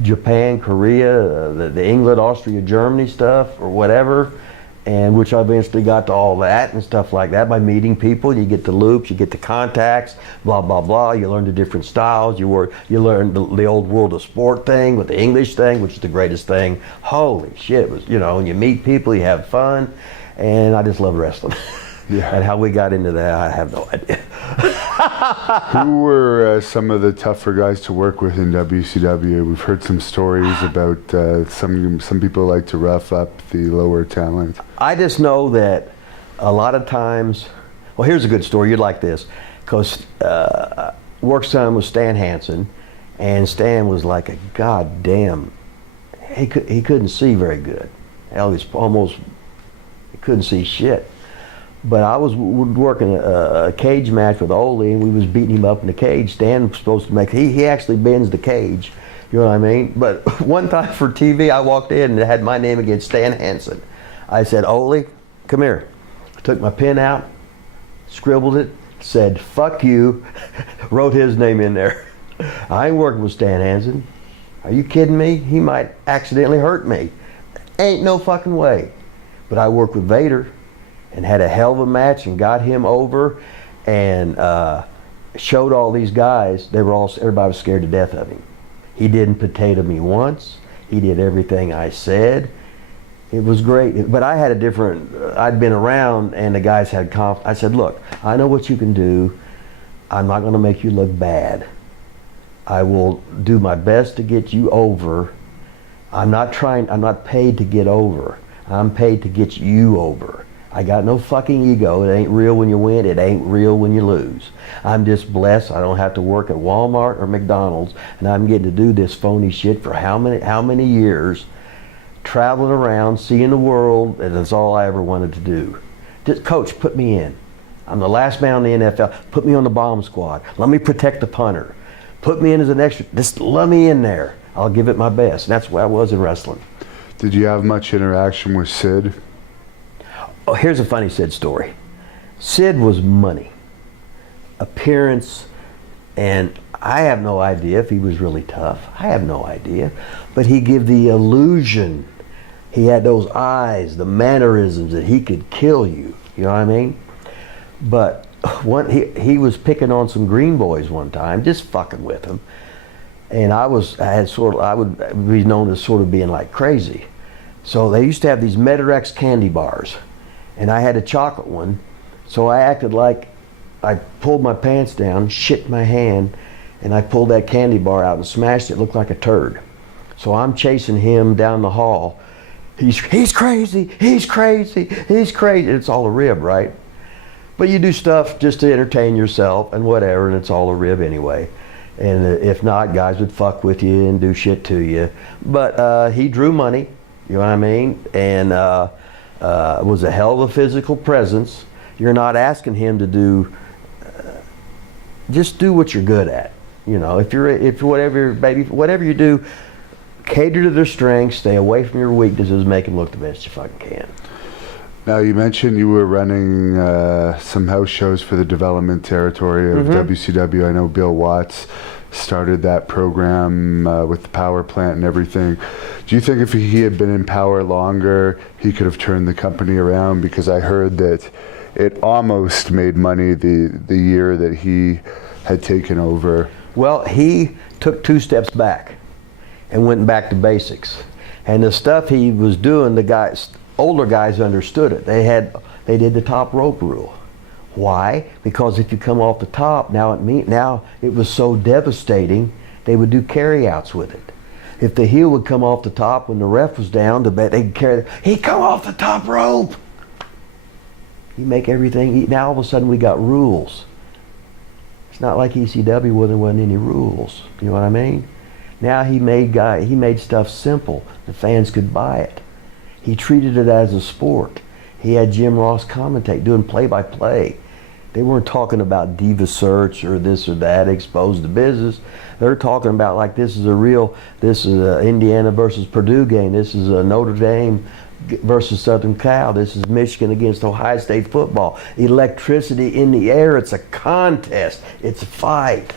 Japan, Korea, the England, Austria, Germany stuff, or whatever. And which I eventually got to all that and stuff like that by meeting people. You get the loops, you get the contacts, blah blah blah. You learn the different styles. You learn the old world of sport thing with the English thing, which is the greatest thing. Holy shit! It was, you know, and you meet people, you have fun, and I just love wrestling. Yeah. And how we got into that, I have no idea. Who were some of the tougher guys to work with in WCW? We've heard some stories about some people like to rough up the lower talent. I just know that a lot of times, well, here's a good story. You'd like this, because worked some with Stan Hansen, and Stan was like a goddamn. He couldn't see very good. Hell, he couldn't see shit. But I was working a cage match with Ole, and we was beating him up in the cage. Stan was supposed to make, he actually bends the cage, you know what I mean? But one time for TV, I walked in and it had my name against Stan Hansen. I said, Ole, come here. Took my pen out, scribbled it, said, fuck you, wrote his name in there. I ain't working with Stan Hansen. Are you kidding me? He might accidentally hurt me. Ain't no fucking way. But I worked with Vader and had a hell of a match and got him over and showed all these guys, everybody was scared to death of him. He didn't potato me once. He did everything I said. It was great. But I had a different, I'd been around and the guys had confidence. I said, look, I know what you can do. I'm not gonna make you look bad. I will do my best to get you over. I'm not paid to get over. I'm paid to get you over. I got no fucking ego. It ain't real when you win. It ain't real when you lose. I'm just blessed. I don't have to work at Walmart or McDonald's, and I'm getting to do this phony shit for how many years, traveling around, seeing the world, and that's all I ever wanted to do. Just, coach, put me in. I'm the last man in the NFL. Put me on the bomb squad. Let me protect the punter. Put me in as an extra. Just let me in there. I'll give it my best. And that's where I was in wrestling. Did you have much interaction with Sid? Oh, here's a funny Sid story. Sid was money, appearance, and I have no idea if he was really tough. I have no idea. But he gave the illusion. He had those eyes, the mannerisms that he could kill you. You know what I mean? But he was picking on some green boys one time, just fucking with them. And I would be known as sort of being like crazy. So they used to have these Metarex candy bars, and I had a chocolate one. So I acted like I pulled my pants down, shit my hand, and I pulled that candy bar out and smashed it. It looked like a turd. So I'm chasing him down the hall. He's crazy, he's crazy, he's crazy. It's all a rib, right? But you do stuff just to entertain yourself and whatever, and it's all a rib anyway. And if not, guys would fuck with you and do shit to you. But he drew money, you know what I mean? And was a hell of a physical presence. You're not asking him to do, just do what you're good at. You know, whatever you do, cater to their strengths, stay away from your weaknesses, make them look the best you fucking can. Now, you mentioned you were running some house shows for the development territory of WCW. I know Bill Watts started that program with the power plant and everything. Do you think if he had been in power longer, he could have turned the company around? Because I heard that it almost made money the year that he had taken over. Well, he took 2 steps back and went back to basics. And the stuff he was doing, older guys understood it. They did the top rope rule. Why? Because if you come off the top, now it was so devastating, they would do carryouts with it. If the heel would come off the top when the ref was down, they'd carry. He'd come off the top rope. You make everything. Now all of a sudden we got rules. It's not like ECW where there wasn't any rules. You know what I mean? Now he made stuff simple. The fans could buy it. He treated it as a sport. He had Jim Ross commentate, doing play-by-play. They weren't talking about diva search or this or that, exposed to business. They're talking about like this is a Indiana versus Purdue game. This is a Notre Dame versus Southern Cal. This is Michigan against Ohio State football. Electricity in the air. It's a contest. It's a fight.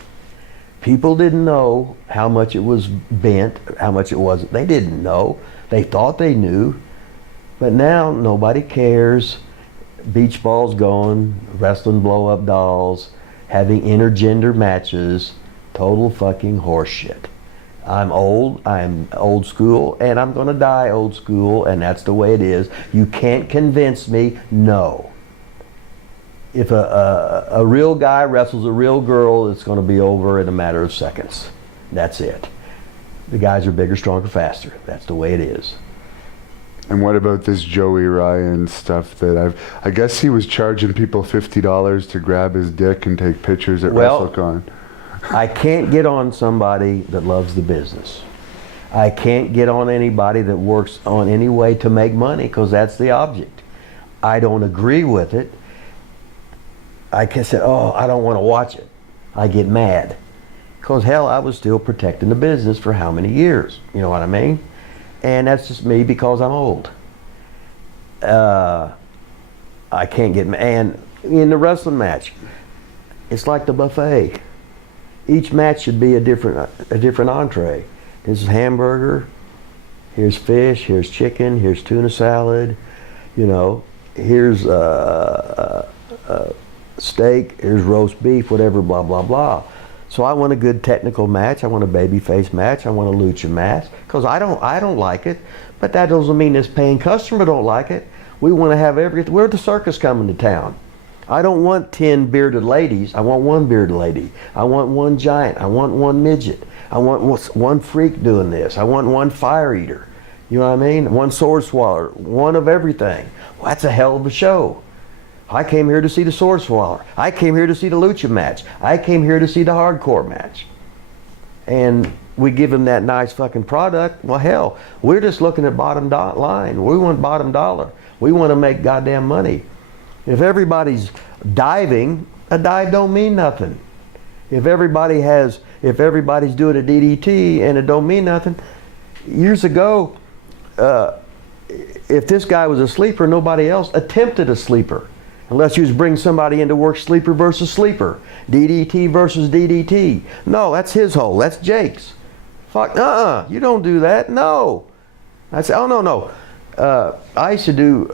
People didn't know how much it was bent, how much it wasn't. They didn't know. They thought they knew. But now nobody cares. Beach balls going, wrestling blow-up dolls, having intergender matches, total fucking horseshit. I'm old school, and I'm gonna die old school, and that's the way it is. You can't convince me, no. If a real guy wrestles a real girl, it's gonna be over in a matter of seconds. That's it. The guys are bigger, stronger, faster. That's the way it is. And what about this Joey Ryan stuff that I guess he was charging people $50 to grab his dick and take pictures at WrestleCon. I can't get on somebody that loves the business. I can't get on anybody that works on any way to make money because that's the object. I don't agree with it. I can say, oh, I don't want to watch it. I get mad. Because hell, I was still protecting the business for how many years? You know what I mean? And that's just me because I'm old. I can't get mad. And in the wrestling match, it's like the buffet. Each match should be a different entree. This is hamburger, here's fish, here's chicken, here's tuna salad, you know, here's steak, here's roast beef, whatever, blah, blah, blah. So I want a good technical match, I want a babyface match, I want a lucha match, because I don't like it, but that doesn't mean this paying customer don't like it. We want to have everything. We're the circus coming to town. I don't want 10 bearded ladies. I want one bearded lady. I want one giant. I want one midget. I want one freak doing this. I want one fire eater. You know what I mean? One sword swallower. One of everything. Well, that's a hell of a show. I came here to see the sword swallower. I came here to see the lucha match. I came here to see the hardcore match. And we give them that nice fucking product. Well, hell, we're just looking at bottom line. We want bottom dollar. We want to make goddamn money. If everybody's diving, a dive don't mean nothing. If everybody's doing a DDT and it don't mean nothing, years ago, if this guy was a sleeper, nobody else attempted a sleeper. Unless you was bring somebody in to work sleeper versus sleeper. DDT versus DDT. No, that's his hole. That's Jake's. Fuck, you don't do that. No. I said, oh, no. I used to do,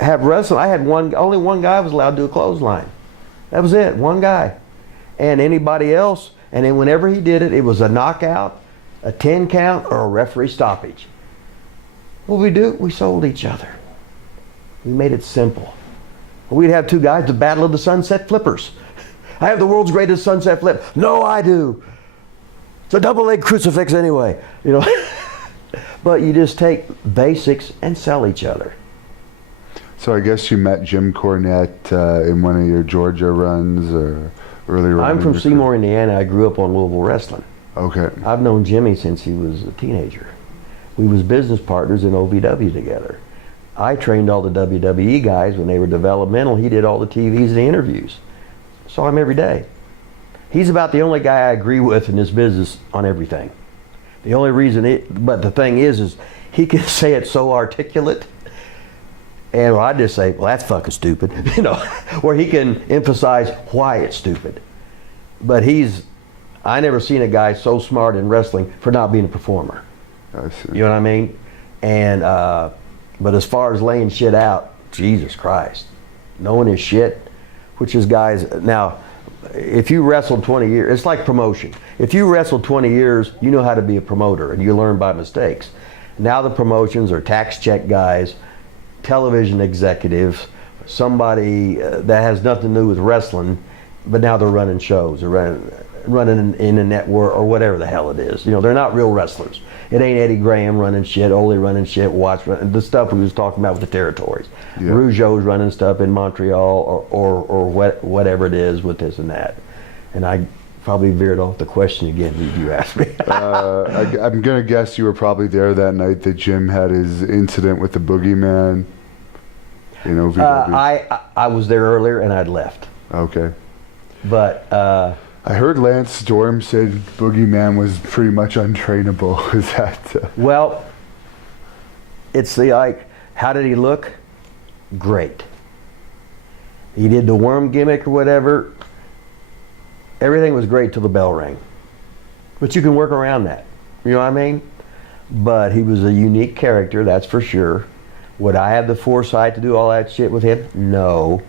have wrestling. I had only one guy was allowed to do a clothesline. That was it, one guy. And anybody else, and then whenever he did it, it was a knockout, a 10 count, or a referee stoppage. What we do? We sold each other. We made it simple. We'd have two guys, the Battle of the Sunset Flippers. I have the world's greatest sunset flip. No, I do. It's a double leg crucifix anyway. You know. But you just take basics and sell each other. So I guess you met Jim Cornette in one of your Georgia runs or earlier. I'm from Seymour, Indiana. I grew up on Louisville wrestling. Okay. I've known Jimmy since he was a teenager. We was business partners in OVW together. I trained all the WWE guys when they were developmental. He did all the TVs and the interviews. Saw him every day. He's about the only guy I agree with in this business on everything. The only reason but the thing is he can say it so articulate, and I just say, well, that's fucking stupid, you know, where he can emphasize why it's stupid. But I never seen a guy so smart in wrestling for not being a performer. I see. You know what I mean? And, but as far as laying shit out, Jesus Christ, knowing his shit, which is guys, now, if you wrestled 20 years, it's like promotion. If you wrestled 20 years, you know how to be a promoter, and you learn by mistakes. Now the promotions are tax check guys, television executives, somebody that has nothing to do with wrestling, but now they're running shows, they're running in a network or whatever the hell it is. You know, they're not real wrestlers. It ain't Eddie Graham running shit, Ole running shit, Watts running, the stuff we was talking about with the territories. Yeah. Rougeau's running stuff in Montreal or whatever it is with this and that. And I probably veered off the question again you asked me. I'm going to guess you were probably there that night that Jim had his incident with the boogeyman. You know, I was there earlier and I'd left. Okay. But I heard Lance Storm said Boogeyman was pretty much untrainable. Is that? Well, it's like, how did he look? Great. He did the worm gimmick or whatever. Everything was great till the bell rang. But you can work around that. You know what I mean? But he was a unique character, that's for sure. Would I have the foresight to do all that shit with him? No.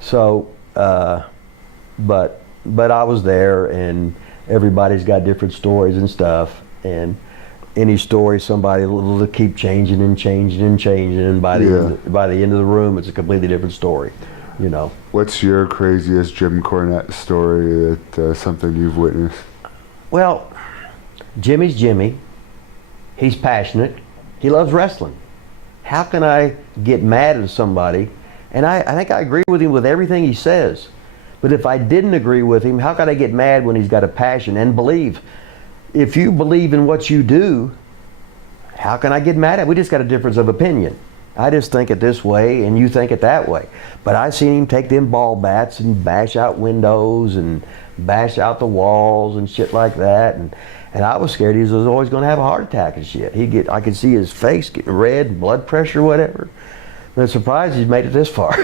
So, but I was there, and everybody's got different stories and stuff, and any story somebody will keep changing and changing and changing, and by the end of the room it's a completely different story, you know. What's your craziest Jim Cornette story that something you've witnessed? Well, Jimmy's Jimmy. He's passionate. He loves wrestling. How can I get mad at somebody? And I think I agree with him with everything he says. But if I didn't agree with him, how could I get mad when he's got a passion and believe? If you believe in what you do, how can I get mad at? We just got a difference of opinion. I just think it this way and you think it that way. But I seen him take them ball bats and bash out windows and bash out the walls and shit like that. And I was scared he was always going to have a heart attack and shit. I could see his face getting red, blood pressure, whatever. But I'm surprised he's made it this far.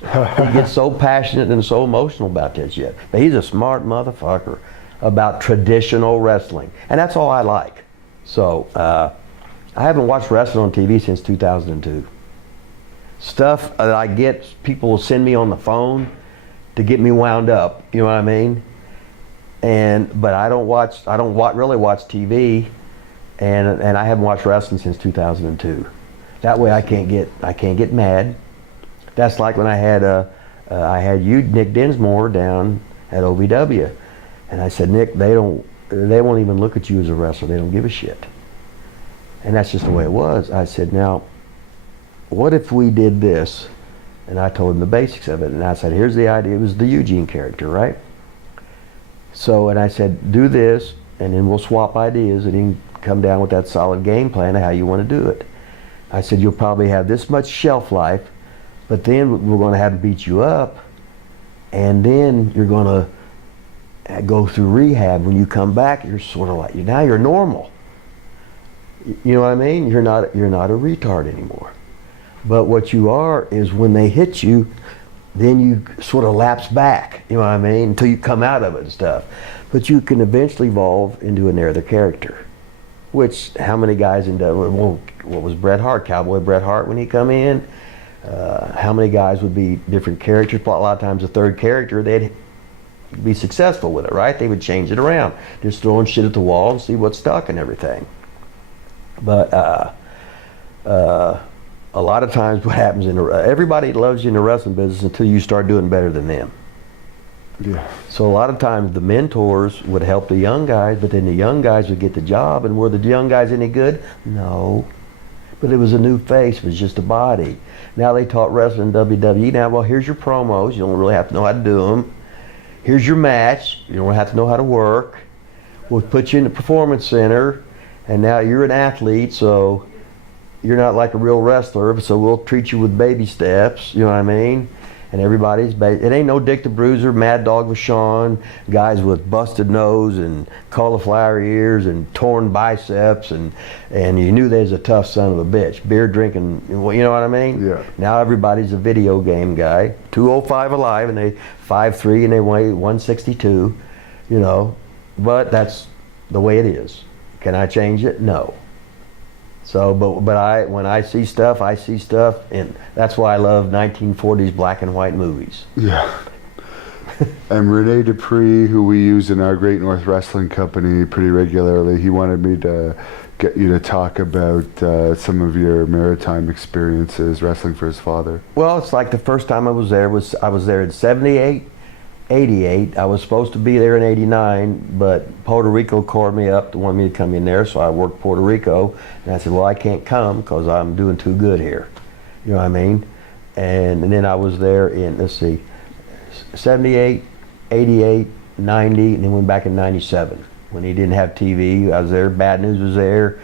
He gets so passionate and so emotional about this shit. But he's a smart motherfucker about traditional wrestling. And that's all I like. So I haven't watched wrestling on TV since 2002. Stuff that I get, people will send me on the phone to get me wound up. You know what I mean? But I don't really watch TV, and I haven't watched wrestling since 2002. That way I can't get mad. That's like when I had Nick Dinsmore down at OVW, and I said, Nick, they won't even look at you as a wrestler. They don't give a shit. And that's just the way it was. I said, now, what if we did this? And I told him the basics of it. And I said, here's the idea. It was the Eugene character, right? So, and I said, do this, and then we'll swap ideas, and then come down with that solid game plan of how you want to do it. I said, you'll probably have this much shelf life, but then we're going to have to beat you up, and then you're going to go through rehab. When you come back, you're sort of like, now you're normal. You know what I mean? You're not a retard anymore. But what you are is when they hit you, then you sort of lapse back, you know what I mean, until you come out of it and stuff. But you can eventually evolve into another character. Which, how many guys what was Bret Hart, Cowboy Bret Hart when he come in? How many guys would be different characters? A lot of times a third character, they'd be successful with it, right? They would change it around. Just throwing shit at the wall and see what's stuck and everything. But a lot of times what happens everybody loves you in the wrestling business until you start doing better than them. Yeah. So a lot of times the mentors would help the young guys, but then the young guys would get the job. And were the young guys any good? No. But it was a new face. It was just a body. Now they taught wrestling in WWE. Now, well, here's your promos. You don't really have to know how to do them. Here's your match. You don't have to know how to work. We'll put you in the performance center. And now you're an athlete, so you're not like a real wrestler, so we'll treat you with baby steps, you know what I mean? And it ain't no Dick the Bruiser, Mad Dog Vachon, guys with busted nose and cauliflower ears and torn biceps, and you knew they was a tough son of a bitch. Beer drinking, you know what I mean? Yeah. Now everybody's a video game guy. 205 alive, and they 5'3", and they weigh 162, you know. But that's the way it is. Can I change it? No. So, but when I see stuff, and that's why I love 1940s black and white movies. Yeah. And Rene Dupree, who we use in our Great North Wrestling Company pretty regularly, he wanted me to get you to talk about some of your maritime experiences wrestling for his father. Well, it's like the first time I was there in 78, 88. I was supposed to be there in 89, but Puerto Rico called me up to want me to come in there, so I worked Puerto Rico, and I said, well, I can't come because I'm doing too good here. You know what I mean? And then I was there in, 78, 88, 90, and then went back in 97 when he didn't have TV. I was there, Bad News was there,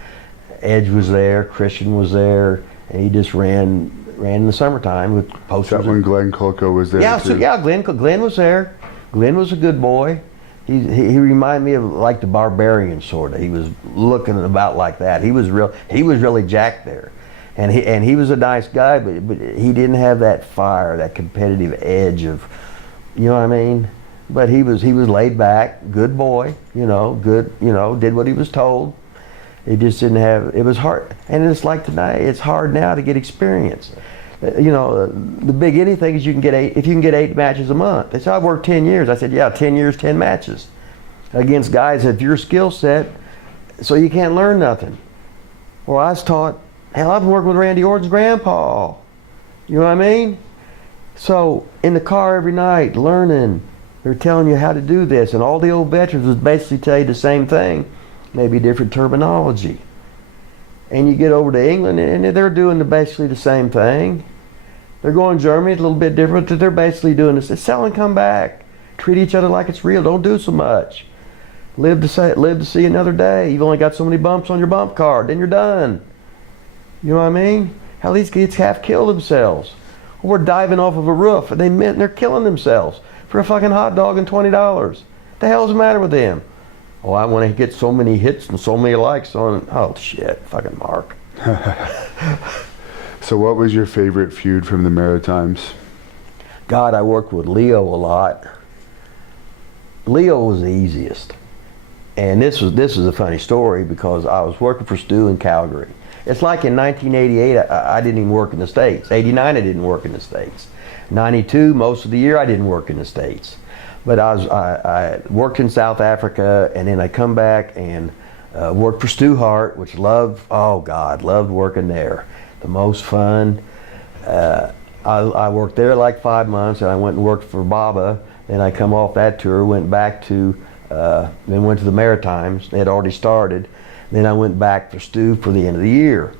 Edge was there, Christian was there, and he just ran in the summertime with posters. Is that when Glenn Coco was there too? So, yeah, Glenn was there. Glenn was a good boy. He reminded me of like the Barbarian sort of. He was looking about like that. He was really jacked there, and he was a nice guy, but he didn't have that fire, that competitive edge of, you know what I mean. But he was laid back, good boy, good, did what he was told. He just didn't have. It was hard, and it's like tonight. It's hard now to get experience. The big anything is you can get if you can get 8 matches a month. They said, I've worked 10 years. I said, yeah, 10 years, 10 matches against guys at your skill set, so you can't learn nothing. Well, I was taught, hell, I've been working with Randy Orton's grandpa. You know what I mean? So in the car every night, learning, they're telling you how to do this, and all the old veterans would basically tell you the same thing, maybe different terminology. And you get over to England, and they're doing basically the same thing. They're going to Germany, it's a little bit different, but they're basically doing this. Sell and come back. Treat each other like it's real. Don't do so much. Live to see another day. You've only got so many bumps on your bump card, then you're done. You know what I mean? Hell, these kids half kill themselves. We're diving off of a roof and they're killing themselves for a fucking hot dog and $20. The hell's the matter with them? Oh, I want to get so many hits and so many likes on. Oh shit, fucking Mark. So what was your favorite feud from the Maritimes? God, I worked with Leo a lot. Leo was the easiest. And this was a funny story because I was working for Stu in Calgary. It's like in 1988, I didn't even work in the States. 89, I didn't work in the States. 92, most of the year, I didn't work in the States. But I worked in South Africa, and then I come back and worked for Stu Hart, which loved working there. The most fun. I worked there like 5 months, and I went and worked for Baba. Then I come off that tour, went back to, then went to the Maritimes. They had already started. Then I went back for Stu for the end of the year.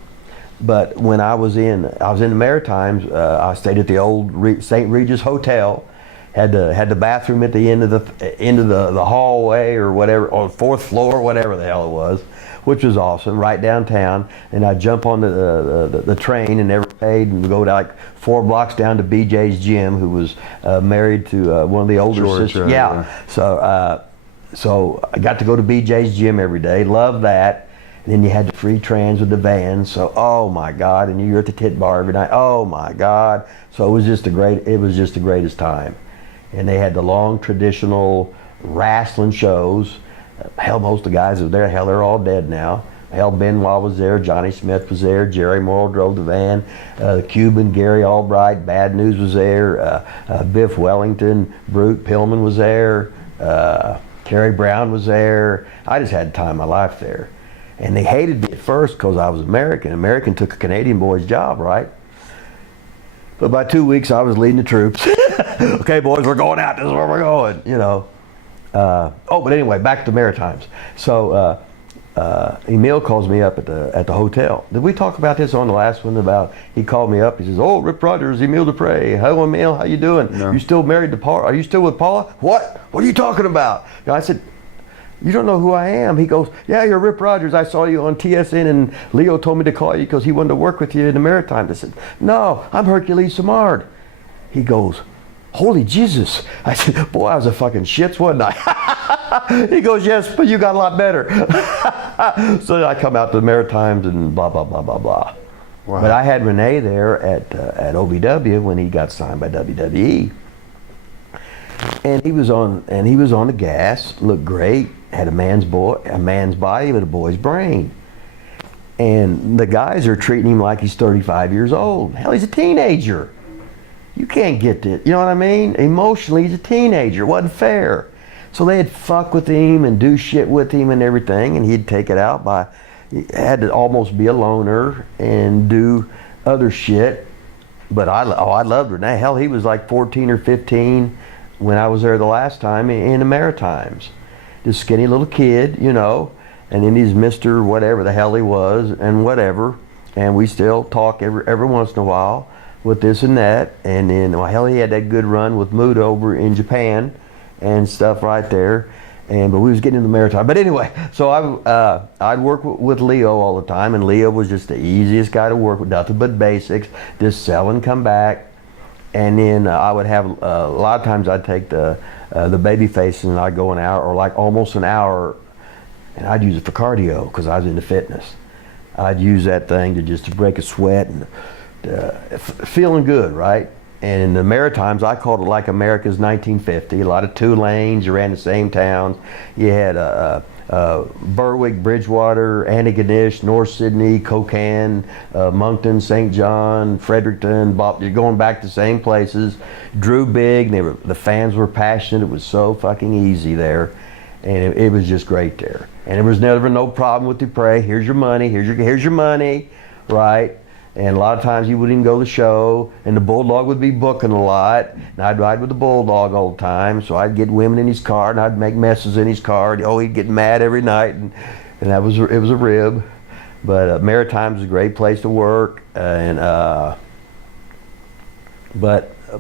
But when I was in the Maritimes, I stayed at the old St. Regis Hotel. Had the bathroom at the end of the hallway or whatever, or fourth floor, whatever the hell it was, which was awesome, right downtown. And I'd jump on the train and never paid, and go like 4 blocks down to BJ's gym, who was married to one of the older sisters. Yeah. So I got to go to BJ's gym every day. Loved that. And then you had the free trans with the van. So oh my God, and you're at the tit bar every night. Oh my God. So it was just the greatest time. And they had the long traditional wrestling shows. Hell, most of the guys that were there, hell, they're all dead now. Hell, Benoit was there, Johnny Smith was there, Jerry Morrill drove the van, the Cuban, Gary Albright, Bad News was there, Biff Wellington, Brute Pillman was there, Kerry Brown was there. I just had the time of my life there. And they hated me at first because I was American. American took a Canadian boy's job, right? But by 2 weeks, I was leading the troops. Okay, boys, we're going out. This is where we're going, you know. But anyway, back to the Maritimes. So Emil calls me up at the hotel. Did we talk about this on the last one? About he called me up. He says, "Oh, Rip Rogers, Emil Dupre. Hello, Emil. How you doing? No. You still married to Paula? Are you still with Paula? What? What are you talking about?" I said, "You don't know who I am." He goes, "Yeah, you're Rip Rogers. I saw you on TSN, and Leo told me to call you because he wanted to work with you in the Maritimes." I said, "No, I'm Hercules Samard." He goes, "Holy Jesus." I said, "Boy, I was a fucking shits, wasn't I?" He goes, "Yes, but you got a lot better." So I come out to the Maritimes and blah, blah, blah, blah, blah. Wow. But I had Renee there at OVW when he got signed by WWE. And he was on the gas, looked great, had a man's body with a boy's brain. And the guys are treating him like he's 35 years old. Hell, he's a teenager. You can't get it. You know what I mean? Emotionally, he's a teenager. It wasn't fair. So they'd fuck with him and do shit with him and everything, and he'd take it out by, he had to almost be a loner and do other shit. But I loved Renee. Hell, he was like 14 or 15 when I was there the last time in the Maritimes. This skinny little kid, you know, and then he's Mr. whatever the hell he was and whatever. And we still talk every once in a while with this and that. And then, well, hell, he had that good run with Muda over in Japan and stuff right there. But we was getting in the Maritime. But anyway, so I'd work with Leo all the time, and Leo was just the easiest guy to work with, nothing but basics, just sell and come back. And then I would have, a lot of times I'd take the baby faces and I'd go an hour, or like almost an hour, and I'd use it for cardio because I was into fitness. I'd use that thing to break a sweat and feeling good, right? And in the Maritimes, I called it like America's 1950. A lot of 2 lanes, you ran the same towns. You had Berwick, Bridgewater, Antigonish, North Sydney, Kokan, Moncton, St. John, Fredericton, Bob. You're going back to the same places. Drew big, and the fans were passionate. It was so fucking easy there. And it was just great there. And there was never no problem with Dupre. Here's your money, here's your money, right? And a lot of times he wouldn't even go to the show, and the Bulldog would be booking a lot, and I'd ride with the Bulldog all the time, so I'd get women in his car, and I'd make messes in his car. Oh, he'd get mad every night, and it was a rib. But Maritimes is a great place to work, but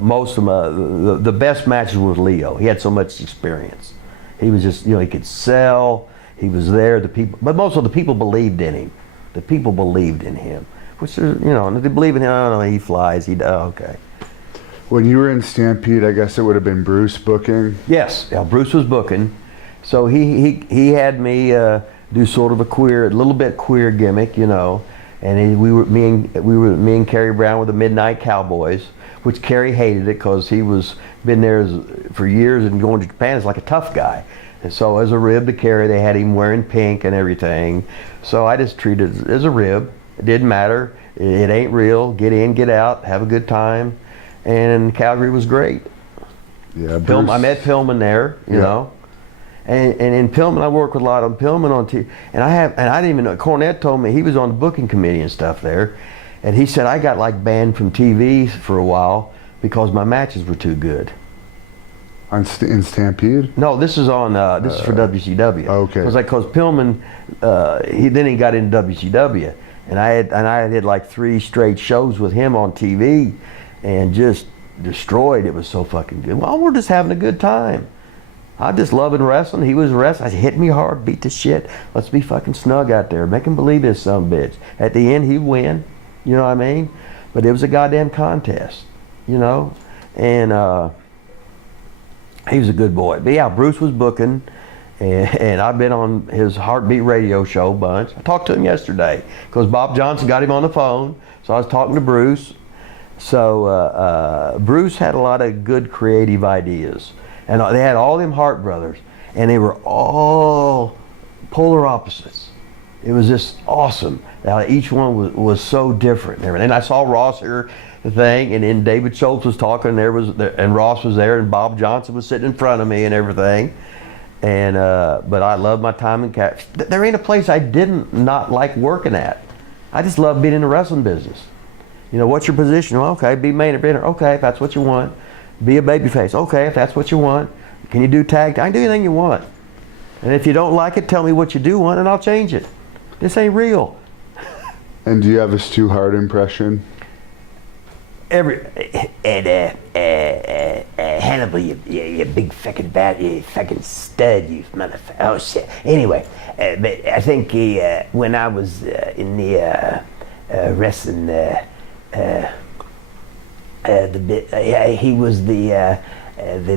most of the best matches were with Leo. He had so much experience. He was just, he could sell, he was there, but most of the people believed in him. The people believed in him, which is, you know, and if they believe in him, I don't know, he flies, okay. When you were in Stampede, I guess it would have been Bruce booking? Yes, yeah, Bruce was booking. So he had me do sort of a little bit queer gimmick, you know. And me and Kerry Brown were the Midnight Cowboys, which Kerry hated it because he was been there for years and going to Japan as like a tough guy. And so as a rib to Kerry, they had him wearing pink and everything. So I just treated it as a rib. It didn't matter. It ain't real. Get in, get out, have a good time. And Calgary was great. Yeah, I met Pillman there, you know. And in Pillman, I work with a lot of Pillman on TV. And I didn't even know, Cornette told me he was on the booking committee and stuff there. And he said I got like banned from TV for a while because my matches were too good. In Stampede? No, this is on. This is for WCW. Okay. Because Pillman, he got into WCW, and I had like 3 straight shows with him on TV, and just destroyed. It was so fucking good. Well, we're just having a good time. I just loving wrestling. He was wrestling. I said, hit me hard, beat the shit. Let's be fucking snug out there. Make him believe this son of a bitch. At the end, he'd win. You know what I mean? But it was a goddamn contest, you know, and. He was a good boy. But yeah, Bruce was booking, and I've been on his Heartbeat radio show a bunch. I talked to him yesterday because Bob Johnson got him on the phone, so I was talking to Bruce. So Bruce had a lot of good creative ideas, and they had all them Hart brothers, and they were all polar opposites. It was just awesome. Now, each one was so different and everything. And I saw Ross here, the thing, and then David Schultz was talking, and Ross was there, and Bob Johnson was sitting in front of me and everything. And but I love my time in Cap. There ain't a place I didn't not like working at. I just love being in the wrestling business. You know, what's your position? Well, okay, be main eventer. Okay, if that's what you want. Be a babyface. Okay, if that's what you want. Can you do tag? I can do anything you want. And if you don't like it, tell me what you do want, and I'll change it. This ain't real. And do you have a Stu Hart impression? Hannibal, you big fucking bat, you fucking stud, you motherfucker. Oh shit. Anyway, but I think when I was in the wrestling, he was the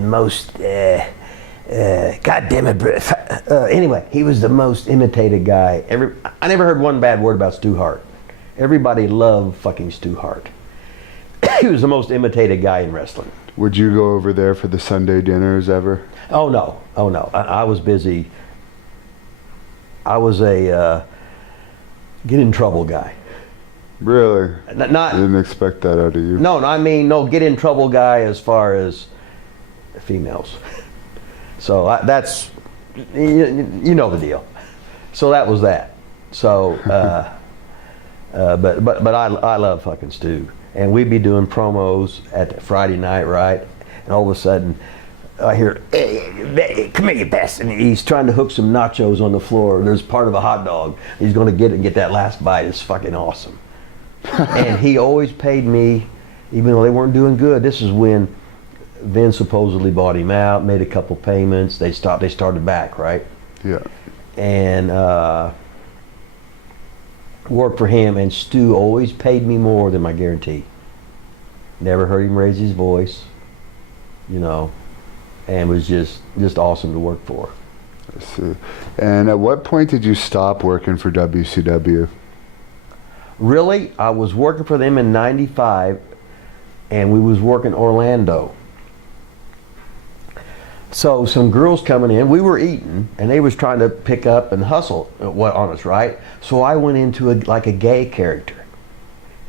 most. God damn it, bro. Anyway, he was the most imitated guy. I never heard one bad word about Stu Hart. Everybody loved fucking Stu Hart. He was the most imitated guy in wrestling. Would you go over there for the Sunday dinners ever? Oh no. I was busy. I was a get in trouble guy. Really? Not. I didn't expect that out of you. No, I mean no get in trouble guy as far as females. So that's you know the deal. So that was that. So but I love fucking Stu. And we'd be doing promos at Friday night, right? And all of a sudden, I hear, hey, come here, you bastard. And he's trying to hook some nachos on the floor. There's part of a hot dog. He's going to get it and get that last bite. It's fucking awesome. And he always paid me, even though they weren't doing good. This is when Vince supposedly bought him out, made a couple payments. They started back, right? Yeah. And worked for him, and Stu always paid me more than my guarantee. Never heard him raise his voice, you know, and was just awesome to work for. I see. And at what point did you stop working for WCW? Really, I was working for them in '95, and we was working Orlando. So some girls coming in, we were eating, and they was trying to pick up and hustle on us, right? So I went into like a gay character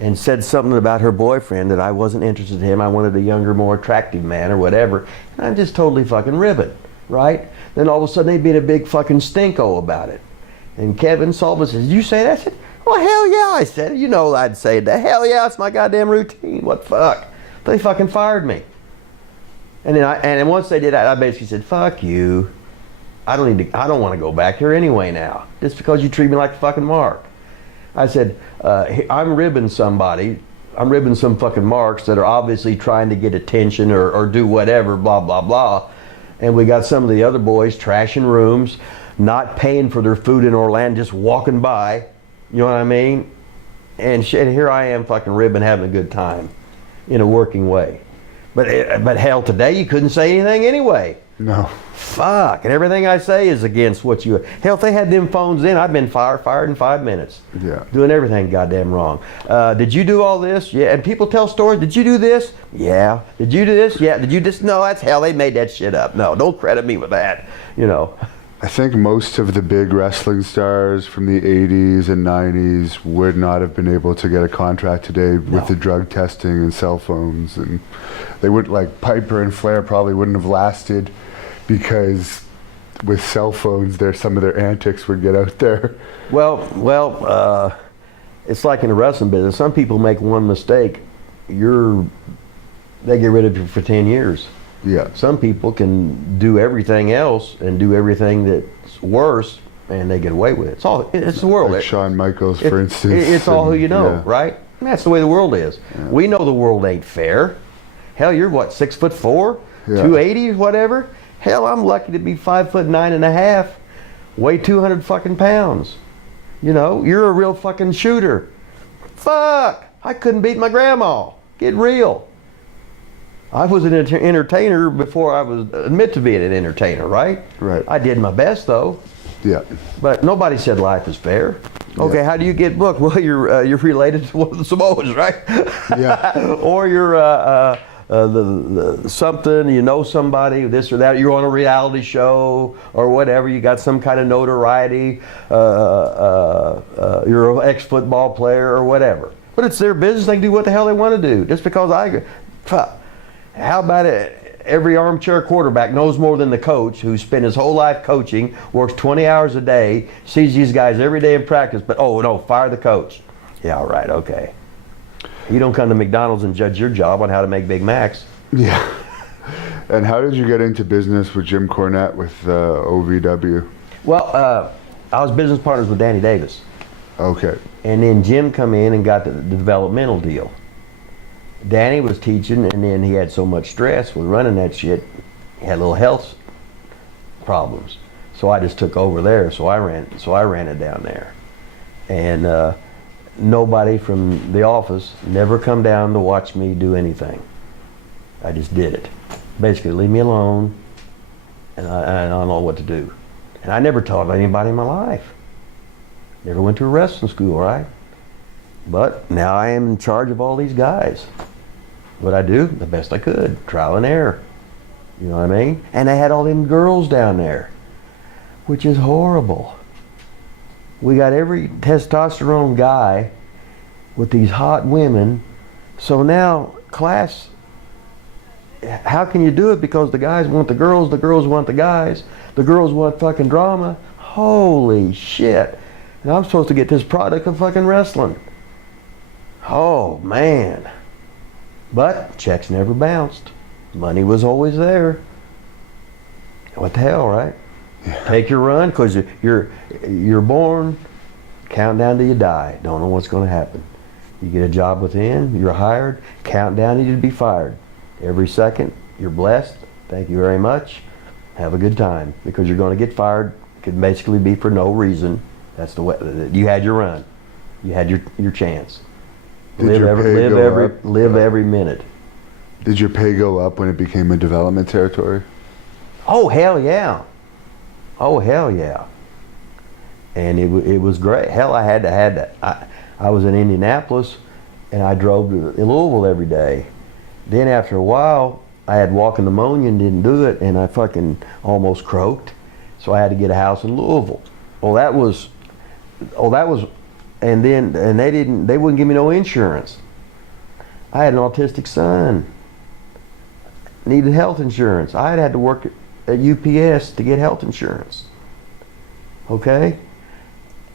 and said something about her boyfriend that I wasn't interested in him. I wanted a younger, more attractive man or whatever. And I'm just totally fucking ribbing, right? Then all of a sudden they beat a big fucking stinko about it. And Kevin Sullivan says, "Did you say that?" I said, "Well, hell yeah," I said. You know I'd say that. Hell yeah, it's my goddamn routine. What the fuck? They fucking fired me. And then once they did that, I basically said, "Fuck you. I don't want to go back here anyway now. Just because you treat me like a fucking mark." I said, I'm ribbing somebody. I'm ribbing some fucking marks that are obviously trying to get attention or do whatever, blah, blah, blah. And we got some of the other boys trashing rooms, not paying for their food in Orlando, just walking by. You know what I mean? and here I am fucking ribbing, having a good time in a working way. But hell, today you couldn't say anything anyway. No. Fuck, and everything I say is against what you. Hell, if they had them phones in, I'd been fired in 5 minutes. Yeah. Doing everything goddamn wrong. Did you do all this? Yeah. And people tell stories. Did you do this? Yeah. Did you do this? Yeah. Did you just? No, that's hell. They made that shit up. No, don't credit me with that. You know. I think most of the big wrestling stars from the 80s and 90s would not have been able to get a contract today with the drug testing and cell phones, and they would, like Piper and Flair probably wouldn't have lasted because with cell phones some of their antics would get out there. Well, it's like in the wrestling business. Some people make one mistake, they get rid of you for 10 years. Yeah. Some people can do everything else and do everything that's worse, and they get away with it. It's the world. Like Shawn Michaels, for instance. It's all who you know, yeah. right? And that's the way the world is. Yeah. We know the world ain't fair. Hell, you're what, 6'4", 280, whatever. Hell, I'm lucky to be 5'9.5", weigh 200 fucking pounds. You know, you're a real fucking shooter. Fuck, I couldn't beat my grandma. Get real. I was an entertainer before I was admit to being an entertainer, right? Right. I did my best though. Yeah. But nobody said life is fair. Okay, how do you get booked? Well, you're related to one of the Samoans, right? Yeah. Or you're something, you know somebody, this or that. You're on a reality show or whatever. You got some kind of notoriety. You're an ex-football player or whatever. But it's their business. They can do what the hell they want to do. Just because how about it? Every armchair quarterback knows more than the coach who spent his whole life coaching, works 20 hours a day, sees these guys every day in practice, but oh no, fire the coach. Yeah, all right, okay. You don't come to McDonald's and judge your job on how to make Big Macs. Yeah. And how did you get into business with Jim Cornette with OVW? Well, I was business partners with Danny Davis. Okay. And then Jim come in and got the developmental deal. Danny was teaching, and then he had so much stress with running that shit, he had little health problems. So I just took over there. So I ran it down there, and nobody from the office never come down to watch me do anything. I just did it. Basically, leave me alone, and I don't know what to do. And I never taught anybody in my life. Never went to a wrestling school, right? But now I am in charge of all these guys. What I do, the best I could, trial and error. You know what I mean? And they had all them girls down there, which is horrible. We got every testosterone guy with these hot women. So class, how can you do it? Because the guys want the girls want the guys, the girls want fucking drama. Holy shit. And I'm supposed to get this product of fucking wrestling. Oh, man. But checks never bounced. Money was always there. What the hell, right? Yeah. Take your run, because you're born, count down till you die. Don't know what's going to happen. You get a job within, you're hired, count down till you'd be fired. Every second, you're blessed. Thank you very much. Have a good time, because you're going to get fired. It could basically be for no reason. That's the way. You had your run. You had your chance. Live every minute. Did your pay go up when it became a development territory? Oh hell yeah! Oh hell yeah! And it was great. Hell, I had to. I was in Indianapolis, and I drove to Louisville every day. Then after a while, I had walking pneumonia and didn't do it, and I fucking almost croaked. So I had to get a house in Louisville. That was, and they wouldn't give me no insurance. I had an autistic son. Needed health insurance. I had to work at UPS to get health insurance. Okay?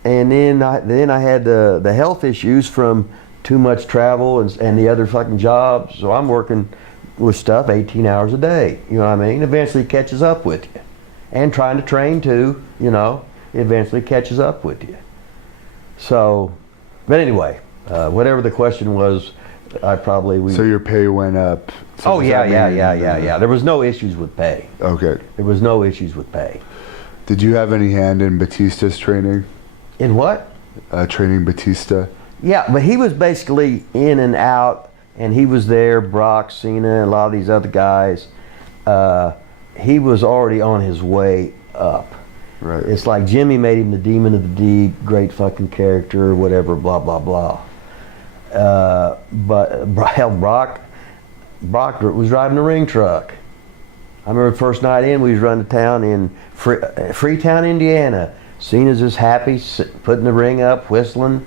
And then I had the health issues from too much travel and the other fucking jobs. So I'm working with stuff 18 hours a day. You know what I mean? Eventually it catches up with you. And trying to train too, you know, eventually catches up with you. So, but anyway, whatever the question was, So your pay went up. So yeah. There was no issues with pay. Okay. There was no issues with pay. Did you have any hand in Batista's training? In what? Training Batista. Yeah, but he was basically in and out, and he was there, Brock, Cena, and a lot of these other guys. He was already on his way up. Right. It's like Jimmy made him the Demon of the Deep, great fucking character, whatever, blah, blah, blah. But hell, Brock was driving a ring truck. I remember the first night in, we was running to town in Freetown, Indiana. Cena's just happy, putting the ring up, whistling.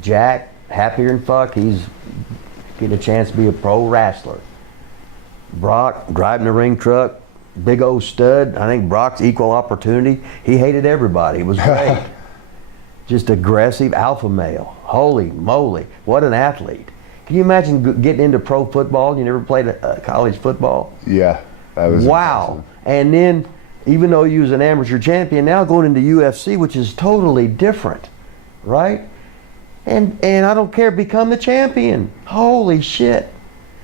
Jack, happier than fuck, he's getting a chance to be a pro wrestler. Brock, driving the ring truck, big old stud. I think Brock's equal opportunity. He hated everybody. It was great. Just aggressive alpha male. Holy moly, what an athlete. Can you imagine getting into pro football? You never played college football? Yeah, that was wow. impressive. And then, even though you was an amateur champion, now going into UFC, which is totally different, right? And I don't care, become the champion. Holy shit.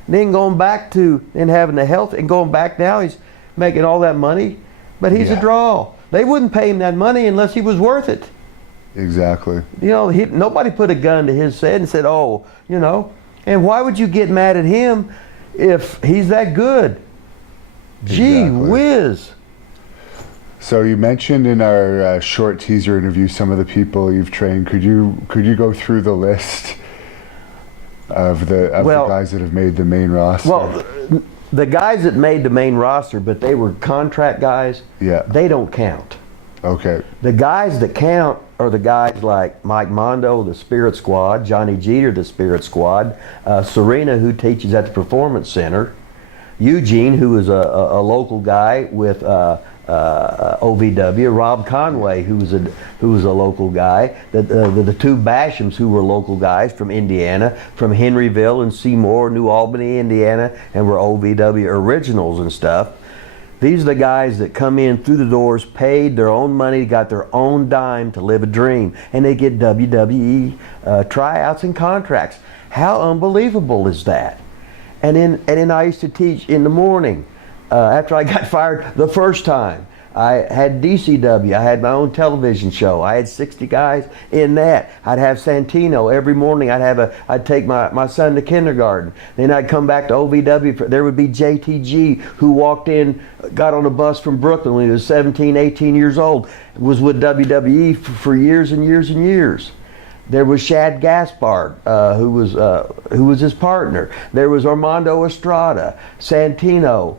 Then going back to, and having the health, and going back now, he's making all that money, but he's a draw. They wouldn't pay him that money unless he was worth it. Exactly. You know, nobody put a gun to his head and said, oh, you know, and why would you get mad at him if he's that good? Gee whiz. So you mentioned in our short teaser interview some of the people you've trained. Could you go through the list of the guys that have made the main roster? Well, the guys that made the main roster, but they were contract guys, they don't count. Okay. The guys that count are the guys like Mike Mondo, the Spirit Squad, Johnny Jeter, the Spirit Squad, Serena, who teaches at the Performance Center, Eugene, who is a local guy with OVW, Rob Conway, who was a local guy, the two Bashams, who were local guys from Indiana, from Henryville and Seymour, New Albany, Indiana, and were OVW originals and stuff. These are the guys that come in through the doors, paid their own money, got their own dime to live a dream, and they get WWE tryouts and contracts. How unbelievable is that? And then I used to teach in the morning. After I got fired the first time, I had DCW. I had my own television show. I had 60 guys in that. I'd have Santino every morning. I'd take my son to kindergarten. Then I'd come back to OVW. There would be JTG, who walked in, got on a bus from Brooklyn when he was 17, 18 years old. Was with WWE for years and years and years. There was Shad Gaspard, who was his partner. There was Armando Estrada, Santino,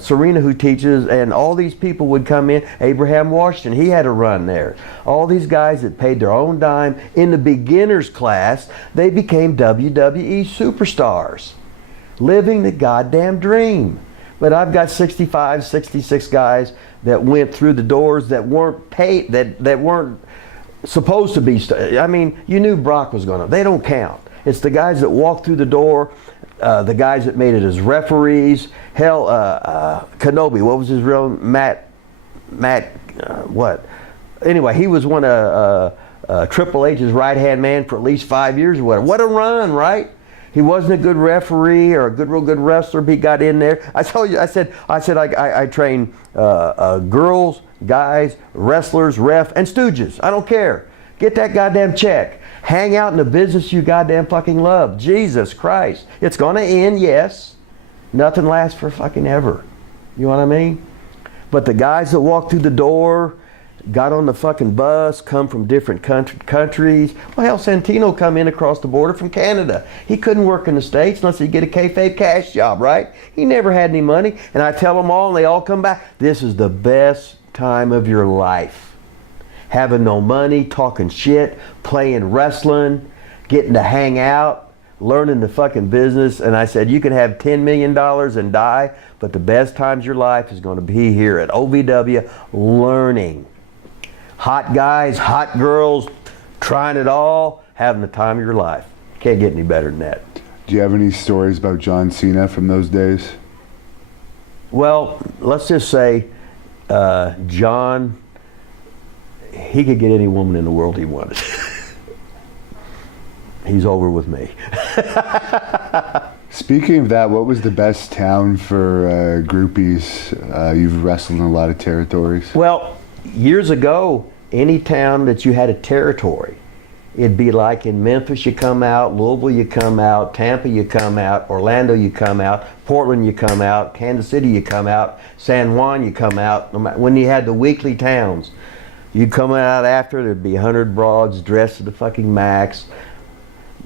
Serena, who teaches, and all these people would come in. Abraham Washington, he had a run there. All these guys that paid their own dime in the beginners class, they became WWE superstars, living the goddamn dream. But I've got 65, 66 guys that went through the doors that weren't paid, that weren't supposed to be. I mean, you knew Brock was going to. They don't count. It's the guys that walked through the door. The guys that made it as referees. Hell, Kenobi, what was his real Matt? What? Anyway, he was one of Triple H's right-hand man for at least 5 years or whatever. What a run, right? He wasn't a good referee or a real good wrestler, but he got in there. I told you, I said I train girls, guys, wrestlers, ref, and stooges. I don't care. Get that goddamn check. Hang out in the business you goddamn fucking love. Jesus Christ. It's gonna end, yes. Nothing lasts for fucking ever. You know what I mean? But the guys that walk through the door, got on the fucking bus, come from different countries. Well, hell, Santino come in across the border from Canada. He couldn't work in the States unless he get a kayfabe cash job, right? He never had any money. And I tell them all, and they all come back. This is the best time of your life. Having no money, talking shit, playing wrestling, getting to hang out, learning the fucking business. And I said, you can have $10 million and die, but the best times of your life is going to be here at OVW learning. Hot guys, hot girls, trying it all, having the time of your life. Can't get any better than that. Do you have any stories about John Cena from those days? Well, let's just say John, he could get any woman in the world he wanted. He's over with me. Speaking of that, what was the best town for groupies? You've wrestled in a lot of territories. Well, years ago, any town that you had a territory, It'd be like in Memphis you come out, Louisville you come out, Tampa you come out, Orlando you come out, Portland you come out, Kansas City you come out, San Juan you come out. When you had the weekly towns, you'd come out after, there'd be 100 broads dressed to the fucking max,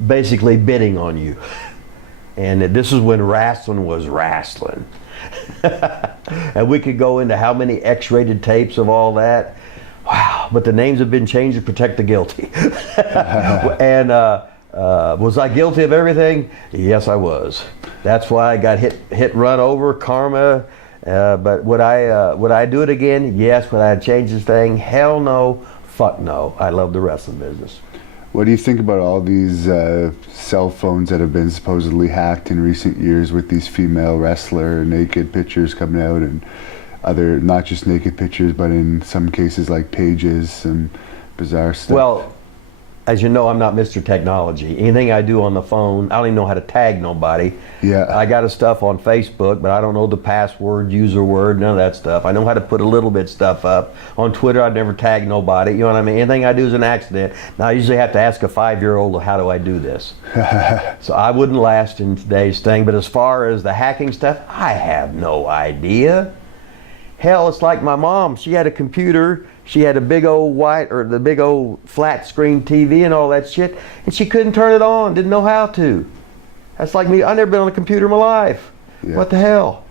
basically bidding on you. And this is when wrestling was wrestling. And we could go into how many X-rated tapes of all that. Wow, but the names have been changed to protect the guilty. And was I guilty of everything? Yes, I was. That's why I got hit, run over, karma. But would I do it again? Yes. Would I change this thing? Hell no. Fuck no. I love the wrestling business. What do you think about all these cell phones that have been supposedly hacked in recent years with these female wrestler naked pictures coming out, and other, not just naked pictures, but in some cases like pages, some bizarre stuff? Well, as you know, I'm not Mr. Technology. Anything I do on the phone, I don't even know how to tag nobody. Yeah. I got stuff on Facebook, but I don't know the password, user word, none of that stuff. I know how to put a little bit stuff up. On Twitter, I'd never tag nobody. You know what I mean? Anything I do is an accident. Now, I usually have to ask a 5-year-old, how do I do this? So I wouldn't last in today's thing. But as far as the hacking stuff, I have no idea. Hell, it's like my mom. She had a computer. She had a big old the big old flat screen TV and all that shit, and she couldn't turn it on, didn't know how to. That's like me. I've never been on a computer in my life. Yeah. What the hell?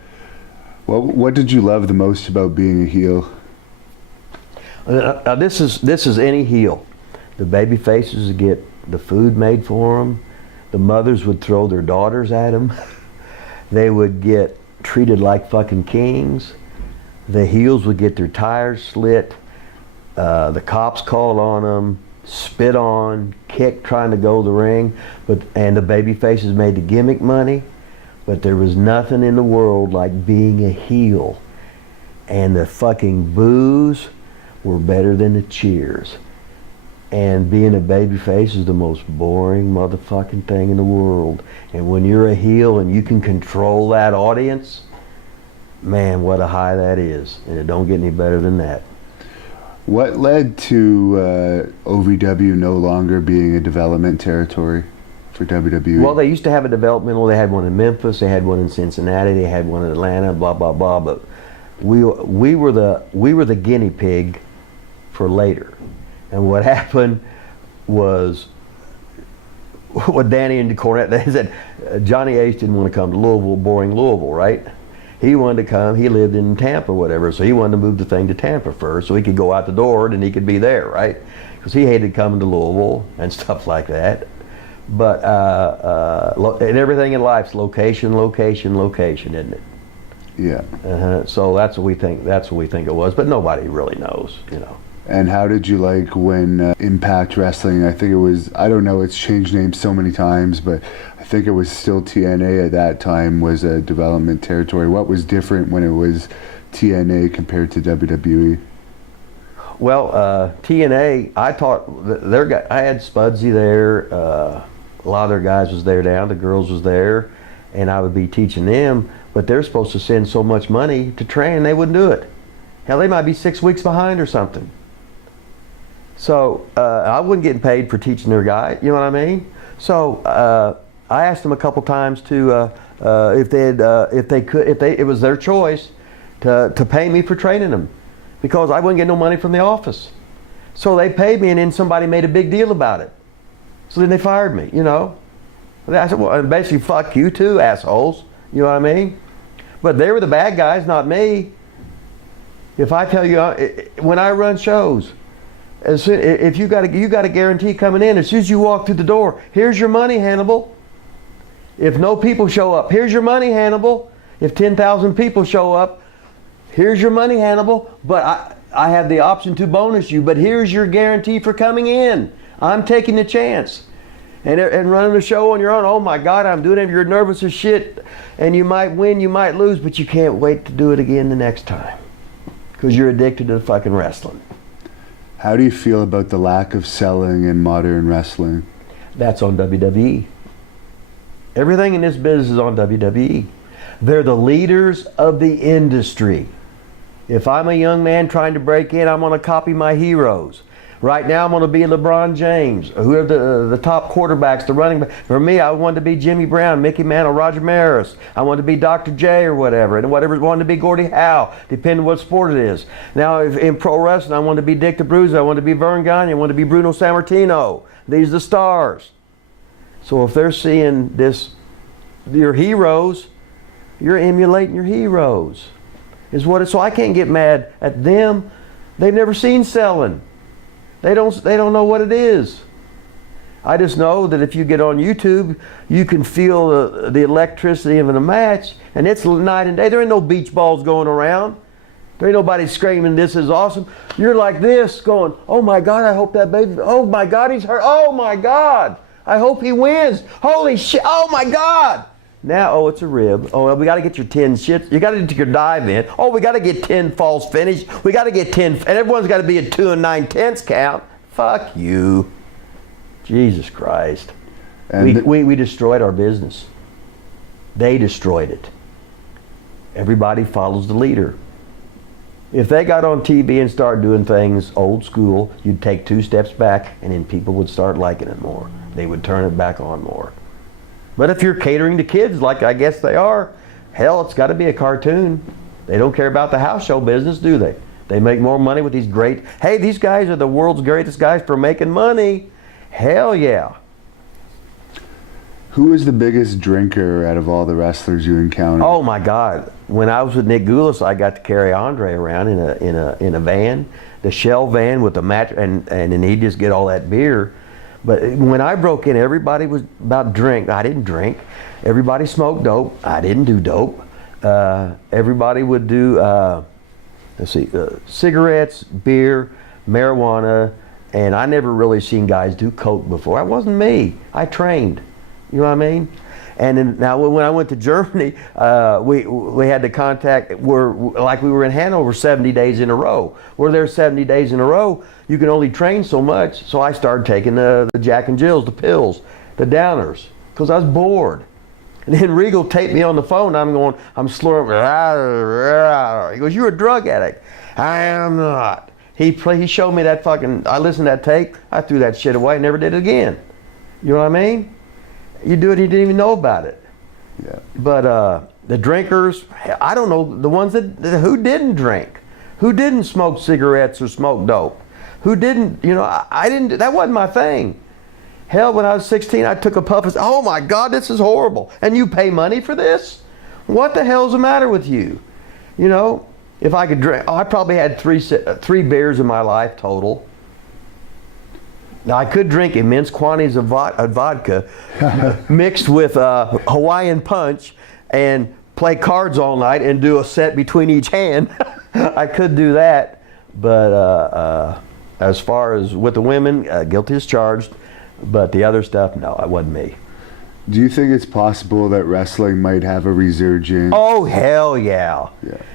Well, what did you love the most about being a heel? This is any heel. The baby faces would get the food made for them. The mothers would throw their daughters at them. They would get treated like fucking kings. The heels would get their tires slit. The cops called on them, spit on, kicked trying to go to the ring, and the baby faces made the gimmick money. But there was nothing in the world like being a heel. And the fucking boos were better than the cheers. And being a baby face is the most boring motherfucking thing in the world. And when you're a heel and you can control that audience, man, what a high that is. And it don't get any better than that. What led to OVW no longer being a development territory for WWE? Well, they used to have a developmental. They had one in Memphis. They had one in Cincinnati. They had one in Atlanta. Blah blah blah. But we were the guinea pig for later. And what happened was, what Danny and Cornette, they said, Johnny Ace didn't want to come to Louisville, boring Louisville, right? He wanted to come, he lived in Tampa or whatever, so he wanted to move the thing to Tampa first so he could go out the door and he could be there, right? Because he hated coming to Louisville and stuff like that. But, and everything in life's location, location, location, isn't it? Yeah. So that's what we think it was, but nobody really knows, you know. And how did you like when Impact Wrestling, I think it was, I don't know, it's changed names so many times, but I think it was still TNA at that time, was a development territory. What was different when it was TNA compared to WWE? Well, TNA, I taught I had Spudsy there, a lot of their guys was there now, the girls was there, and I would be teaching them, but they're supposed to send so much money to train, they wouldn't do it. Hell, they might be 6 weeks behind or something. So I wasn't getting paid for teaching their guy, you know what I mean? So I asked them a couple times to if it was their choice to pay me for training them, because I wouldn't get no money from the office. So they paid me, and then somebody made a big deal about it. So then they fired me, you know. I said, well, basically, fuck you too, assholes. You know what I mean? But they were the bad guys, not me. If I tell you, when I run shows, if you got a guarantee coming in, as soon as you walk through the door, here's your money, Hannibal. If no people show up, here's your money, Hannibal. If 10,000 people show up, here's your money, Hannibal. But I have the option to bonus you, but here's your guarantee for coming in. I'm taking the chance. And running the show on your own, oh my God, I'm doing it. You're nervous as shit, and you might win, you might lose, but you can't wait to do it again the next time, because you're addicted to fucking wrestling. How do you feel about the lack of selling in modern wrestling? That's on WWE. Everything in this business is on WWE. They're the leaders of the industry. If I'm a young man trying to break in, I'm going to copy my heroes. Right now, I'm going to be LeBron James. Who are the top quarterbacks, the running back? For me, I wanted to be Jimmy Brown, Mickey Mantle, Roger Maris. I wanted to be Dr. J or whatever. And whatever, wanted to be Gordie Howe, depending on what sport it is. Now, if in pro wrestling, I wanted to be Dick DeBruzzi. I wanted to be Vern Gagne. I wanted to be Bruno Sammartino. These are the stars. So if they're seeing this, your heroes, you're emulating your heroes. Is what so I can't get mad at them. They've never seen selling. They don't know what it is. I just know that if you get on YouTube, you can feel the electricity of a match, and it's night and day. There ain't no beach balls going around. There ain't nobody screaming, "This is awesome." You're like this, going, "Oh my God, I hope that baby, oh my God, he's hurt. Oh my God, I hope he wins. Holy shit, oh my God." Now, oh, it's a rib. Oh, well, we got to get your 10 shits. You got to get your dive in. Oh, we got to get 10 false finish. We got to get 10, and everyone's got to be a 2 9/10 count. Fuck you. Jesus Christ. And we destroyed our business. They destroyed it. Everybody follows the leader. If they got on TV and started doing things old school, you'd take 2 steps back, and then people would start liking it more. They would turn it back on more. But if you're catering to kids, like I guess they are, hell, it's got to be a cartoon. They don't care about the house show business, do they? They make more money with these great, hey, these guys are the world's greatest guys for making money. Hell yeah. Who is the biggest drinker out of all the wrestlers you encountered? Oh my God. When I was with Nick Goulas, I got to carry Andre around in a van, the Shell van with the mat, and then he'd just get all that beer. But when I broke in, everybody was about drink. I didn't drink. Everybody smoked dope. I didn't do dope. Everybody would do, cigarettes, beer, marijuana, and I never really seen guys do coke before. That wasn't me. I trained. You know what I mean? And then, now when I went to Germany, we had to contact, like we were in Hanover 70 days in a row. We're there 70 days in a row. You can only train so much. So I started taking the Jack and Jills, the pills, the downers, because I was bored. And then Regal taped me on the phone. I'm slurring. He goes, "You're a drug addict." I am not. He showed me that fucking, I listened to that tape. I threw that shit away, never did it again. You know what I mean? You do it, he didn't even know about it. Yeah. But the drinkers, I don't know, the ones who didn't drink, who didn't smoke cigarettes or smoke dope, who didn't, I didn't, that wasn't my thing. Hell, when I was 16, I took a puff and said, "Oh my God, this is horrible. And you pay money for this? What the hell's the matter with you?" If I could drink, I probably had three beers in my life total. Now, I could drink immense quantities of vodka mixed with Hawaiian punch and play cards all night and do a set between each hand. I could do that, but as far as with the women, guilty as charged, but the other stuff, no, it wasn't me. Do you think it's possible that wrestling might have a resurgence? Oh, hell yeah.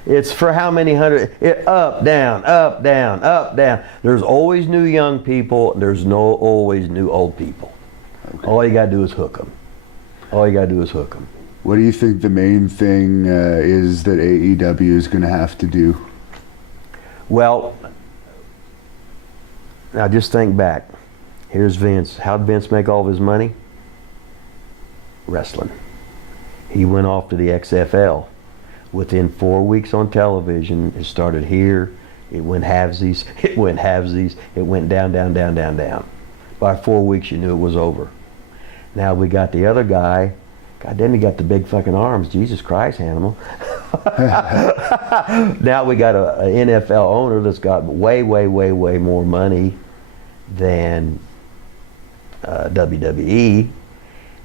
It's for how many hundred, up, down, up, down, up, down. There's always new young people. There's always new old people. Okay. All you got to do is hook them. All you got to do is hook them. What do you think the main thing is that AEW is going to have to do? Well, now just think back. Here's Vince. How'd Vince make all of his money? Wrestling. He went off to the XFL. Within 4 weeks on television, it started here, it went halvesies, it went halvesies, it went down, down, down, down, down. By 4 weeks, you knew it was over. Now we got the other guy. God damn, he got the big fucking arms. Jesus Christ, Hannibal. Now we got an NFL owner that's got way, way, way, way more money than WWE.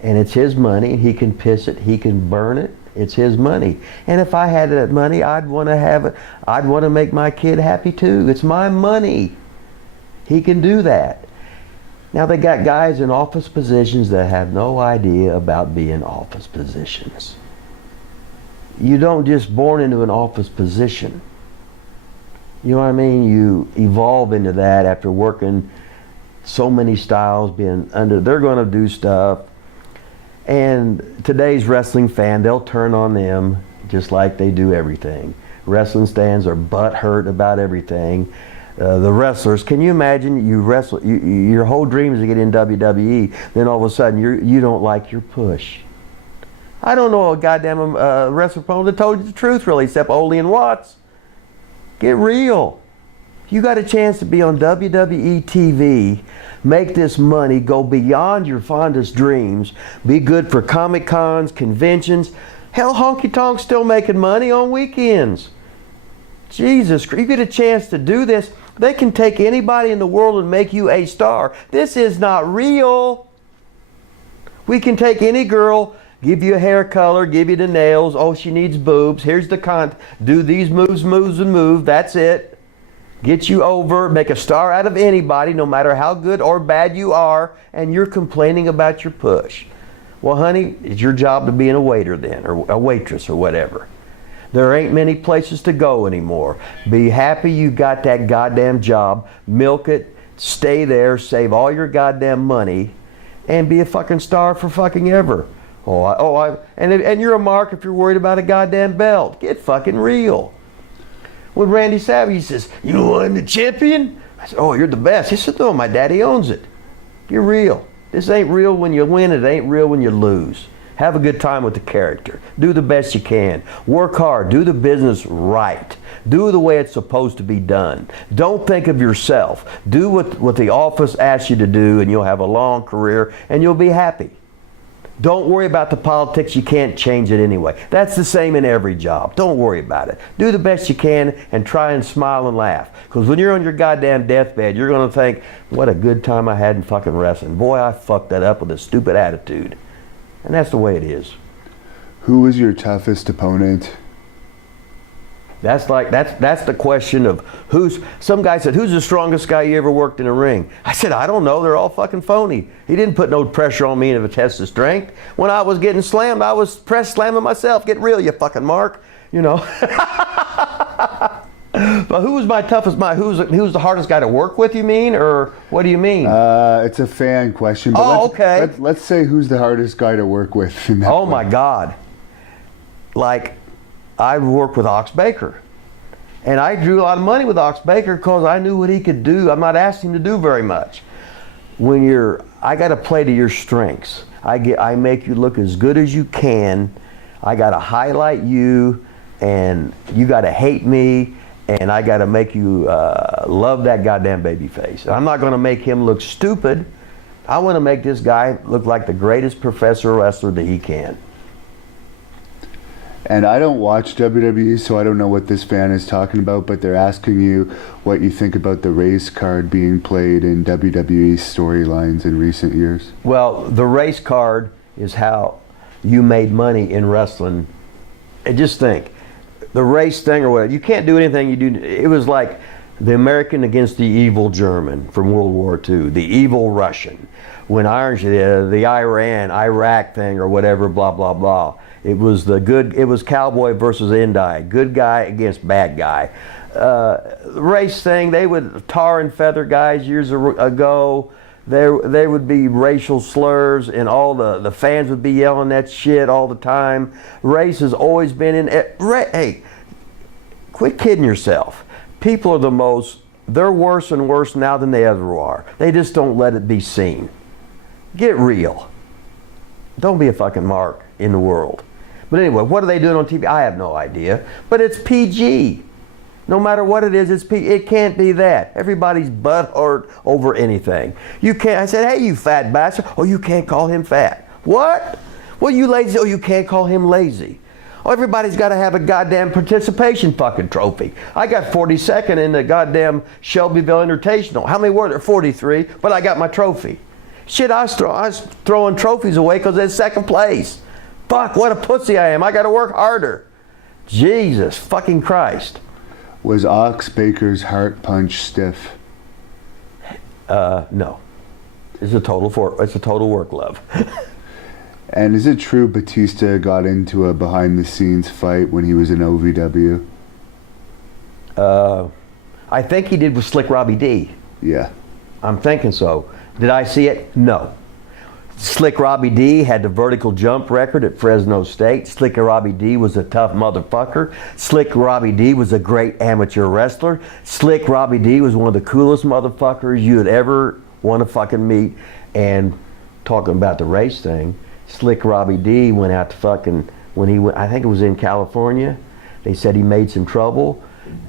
And it's his money. He can piss it. He can burn it. It's his money. And if I had that money, I'd want to have it. I'd want to make my kid happy too. It's my money. He can do that. Now they got guys in office positions that have no idea about being office positions. You don't just born into an office position. You know what I mean? You evolve into that after working so many styles, being under. They're going to do stuff. And today's wrestling fan, they'll turn on them just like they do everything. Wrestling stands are butthurt about everything. the wrestlers. Can you imagine you wrestle? Your whole dream is to get in WWE. Then all of a sudden you don't like your push. I don't know a goddamn wrestler opponent that told you the truth really, except Ole and Watts. Get real. You got a chance to be on WWE TV, make this money, go beyond your fondest dreams, be good for Comic Cons, conventions. Hell, Honky Tonk's still making money on weekends. Jesus, you get a chance to do this. They can take anybody in the world and make you a star. This is not real. We can take any girl, give you a hair color, give you the nails. Oh, she needs boobs. Here's the do these moves, and move. That's it. Get you over, make a star out of anybody, no matter how good or bad you are, and you're complaining about your push. Well, honey, it's your job to be a waiter then, or a waitress or whatever. There ain't many places to go anymore. Be happy you got that goddamn job, milk it, stay there, save all your goddamn money, and be a fucking star for fucking ever. And you're a mark if you're worried about a goddamn belt. Get fucking real. When Randy Savage says, "You won the champion?" I said, "Oh, you're the best." He said, "No, my daddy owns it." You're real. This ain't real when you win. It ain't real when you lose. Have a good time with the character. Do the best you can. Work hard. Do the business right. Do it the way it's supposed to be done. Don't think of yourself. Do what the office asks you to do, and you'll have a long career, and you'll be happy. Don't worry about the politics. You can't change it anyway. That's the same in every job. Don't worry about it. Do the best you can and try and smile and laugh. Because when you're on your goddamn deathbed, you're going to think, what a good time I had in fucking wrestling. Boy, I fucked that up with a stupid attitude. And that's the way it is. Who was your toughest opponent? That's the question of some guy said, "Who's the strongest guy you ever worked in a ring?" I said, "I don't know, they're all fucking phony." He didn't put no pressure on me to test the strength. When I was getting slammed, I was press slamming myself. Get real, you fucking mark. You know. But who was my toughest, who's the hardest guy to work with, you mean? Or what do you mean? It's a fan question. But okay. Let's say who's the hardest guy to work with in that my God. Like, I worked with Ox Baker. And I drew a lot of money with Ox Baker because I knew what he could do. I'm not asking him to do very much. I got to play to your strengths. I make you look as good as you can. I got to highlight you, and you got to hate me, and I got to make you love that goddamn baby face. I'm not going to make him look stupid. I want to make this guy look like the greatest professor wrestler that he can. And I don't watch WWE, so I don't know what this fan is talking about, but they're asking you what you think about the race card being played in WWE storylines in recent years. Well, the race card is how you made money in wrestling. And just think, the race thing or whatever, you can't do anything you do. It was like the American against the evil German from World War II, the evil Russian. When the Iraq thing or whatever, blah, blah, blah. It was cowboy versus Indie, good guy against bad guy. Race thing, they would tar and feather guys years ago. There would be racial slurs, and all the fans would be yelling that shit all the time. Race has always been in. Hey, quit kidding yourself. People are they're worse and worse now than they ever are. They just don't let it be seen. Get real. Don't be a fucking mark in the world. But anyway, what are they doing on TV? I have no idea. But it's PG. No matter what it is, it's PG. It can't be that. Everybody's butthurt over anything. You can't. I said, "Hey, you fat bastard." "Oh, you can't call him fat." "What?" "Well, you lazy." "Oh, you can't call him lazy." "Oh, everybody's got to have a goddamn participation fucking trophy." I got 42nd in the goddamn Shelbyville Invitational. How many were there? 43. But I got my trophy. Shit, I was throwing trophies away because it's second place. Fuck, what a pussy I am. I got to work harder. Jesus fucking Christ. Was Ox Baker's heart punch stiff? No. It's a total work love. And is it true Batista got into a behind-the-scenes fight when he was in OVW? I think he did with Slick Robbie D. Yeah. I'm thinking so. Did I see it? No. Slick Robbie D had the vertical jump record at Fresno State. Slick Robbie D was a tough motherfucker. Slick Robbie D was a great amateur wrestler. Slick Robbie D was one of the coolest motherfuckers you'd ever want to fucking meet. And talking about the race thing, Slick Robbie D went out to fucking, when he went, I think it was in California, they said he made some trouble,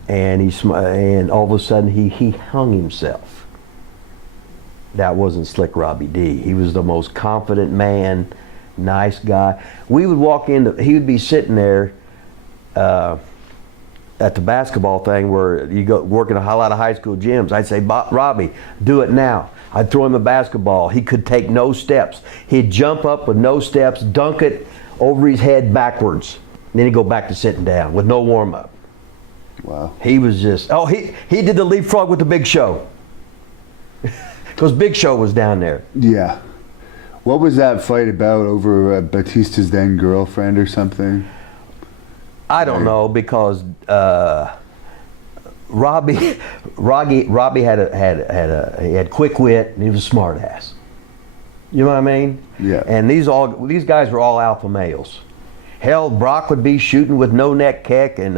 and and all of a sudden he hung himself. That wasn't Slick Robbie D. He was the most confident man, nice guy. We would walk in, he would be sitting there at the basketball thing where you go working a lot of high school gyms. I'd say, Robbie, do it now. I'd throw him a basketball. He could take no steps. He'd jump up with no steps, dunk it over his head backwards. And then he'd go back to sitting down with no warm up. Wow. He was just, he did the leapfrog with the Big Show. Because Big Show was down there. Yeah. What was that fight about, over Batista's then girlfriend or something? I don't know, because Robbie had quick wit, and he was a smart ass. You know what I mean? Yeah. And these guys were all alpha males. Hell, Brock would be shooting with No Neck Keck, and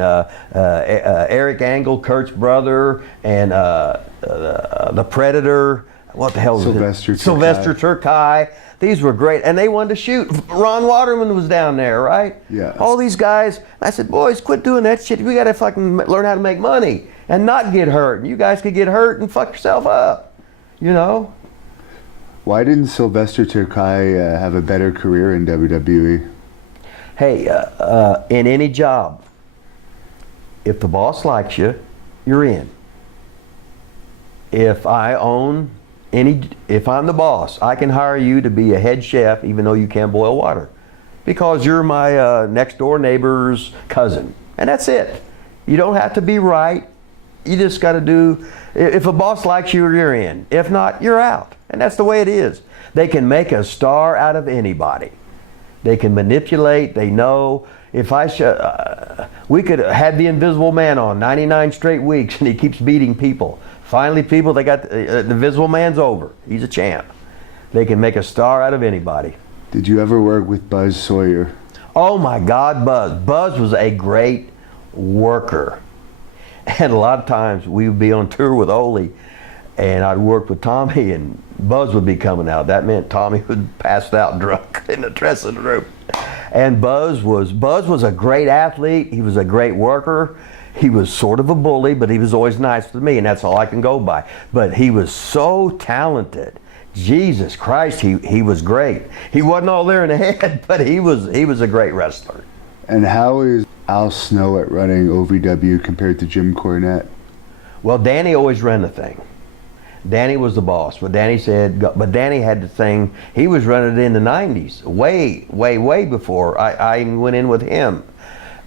Eric Angle, Kurt's brother, and the Predator. What the hell was it? Sylvester Turkai. These were great, and they wanted to shoot. Ron Waterman was down there, right? Yeah. All these guys. I said, boys, quit doing that shit. We got to fucking learn how to make money and not get hurt. And you guys could get hurt and fuck yourself up, you know? Why didn't Sylvester Turkai have a better career in WWE? Hey, in any job, if the boss likes you, you're in. If I'm the boss, I can hire you to be a head chef even though you can't boil water, because you're my next door neighbor's cousin, and that's it. You don't have to be right. You just got to do, if a boss likes you, you're in. If not, you're out. And that's the way it is. They can make a star out of anybody. They can manipulate. They know. If we could have the Invisible Man on 99 straight weeks, and he keeps beating people. Finally, people, they got the Invisible Man's over. He's a champ. They can make a star out of anybody. Did you ever work with Buzz Sawyer? Oh my God, Buzz. Buzz was a great worker. And a lot of times we would be on tour with Ole, and I'd work with Tommy, and Buzz would be coming out. That meant Tommy would pass out drunk in the dressing room. And Buzz was a great athlete. He was a great worker. He was sort of a bully, but he was always nice to me, and that's all I can go by. But he was so talented. Jesus Christ, he was great. He wasn't all there in the head, but he was a great wrestler. And how is Al Snow at running OVW compared to Jim Cornette? Well, Danny always ran the thing. Danny was the boss. But Danny had the thing. He was running it in the 90s, way before I even went in with him.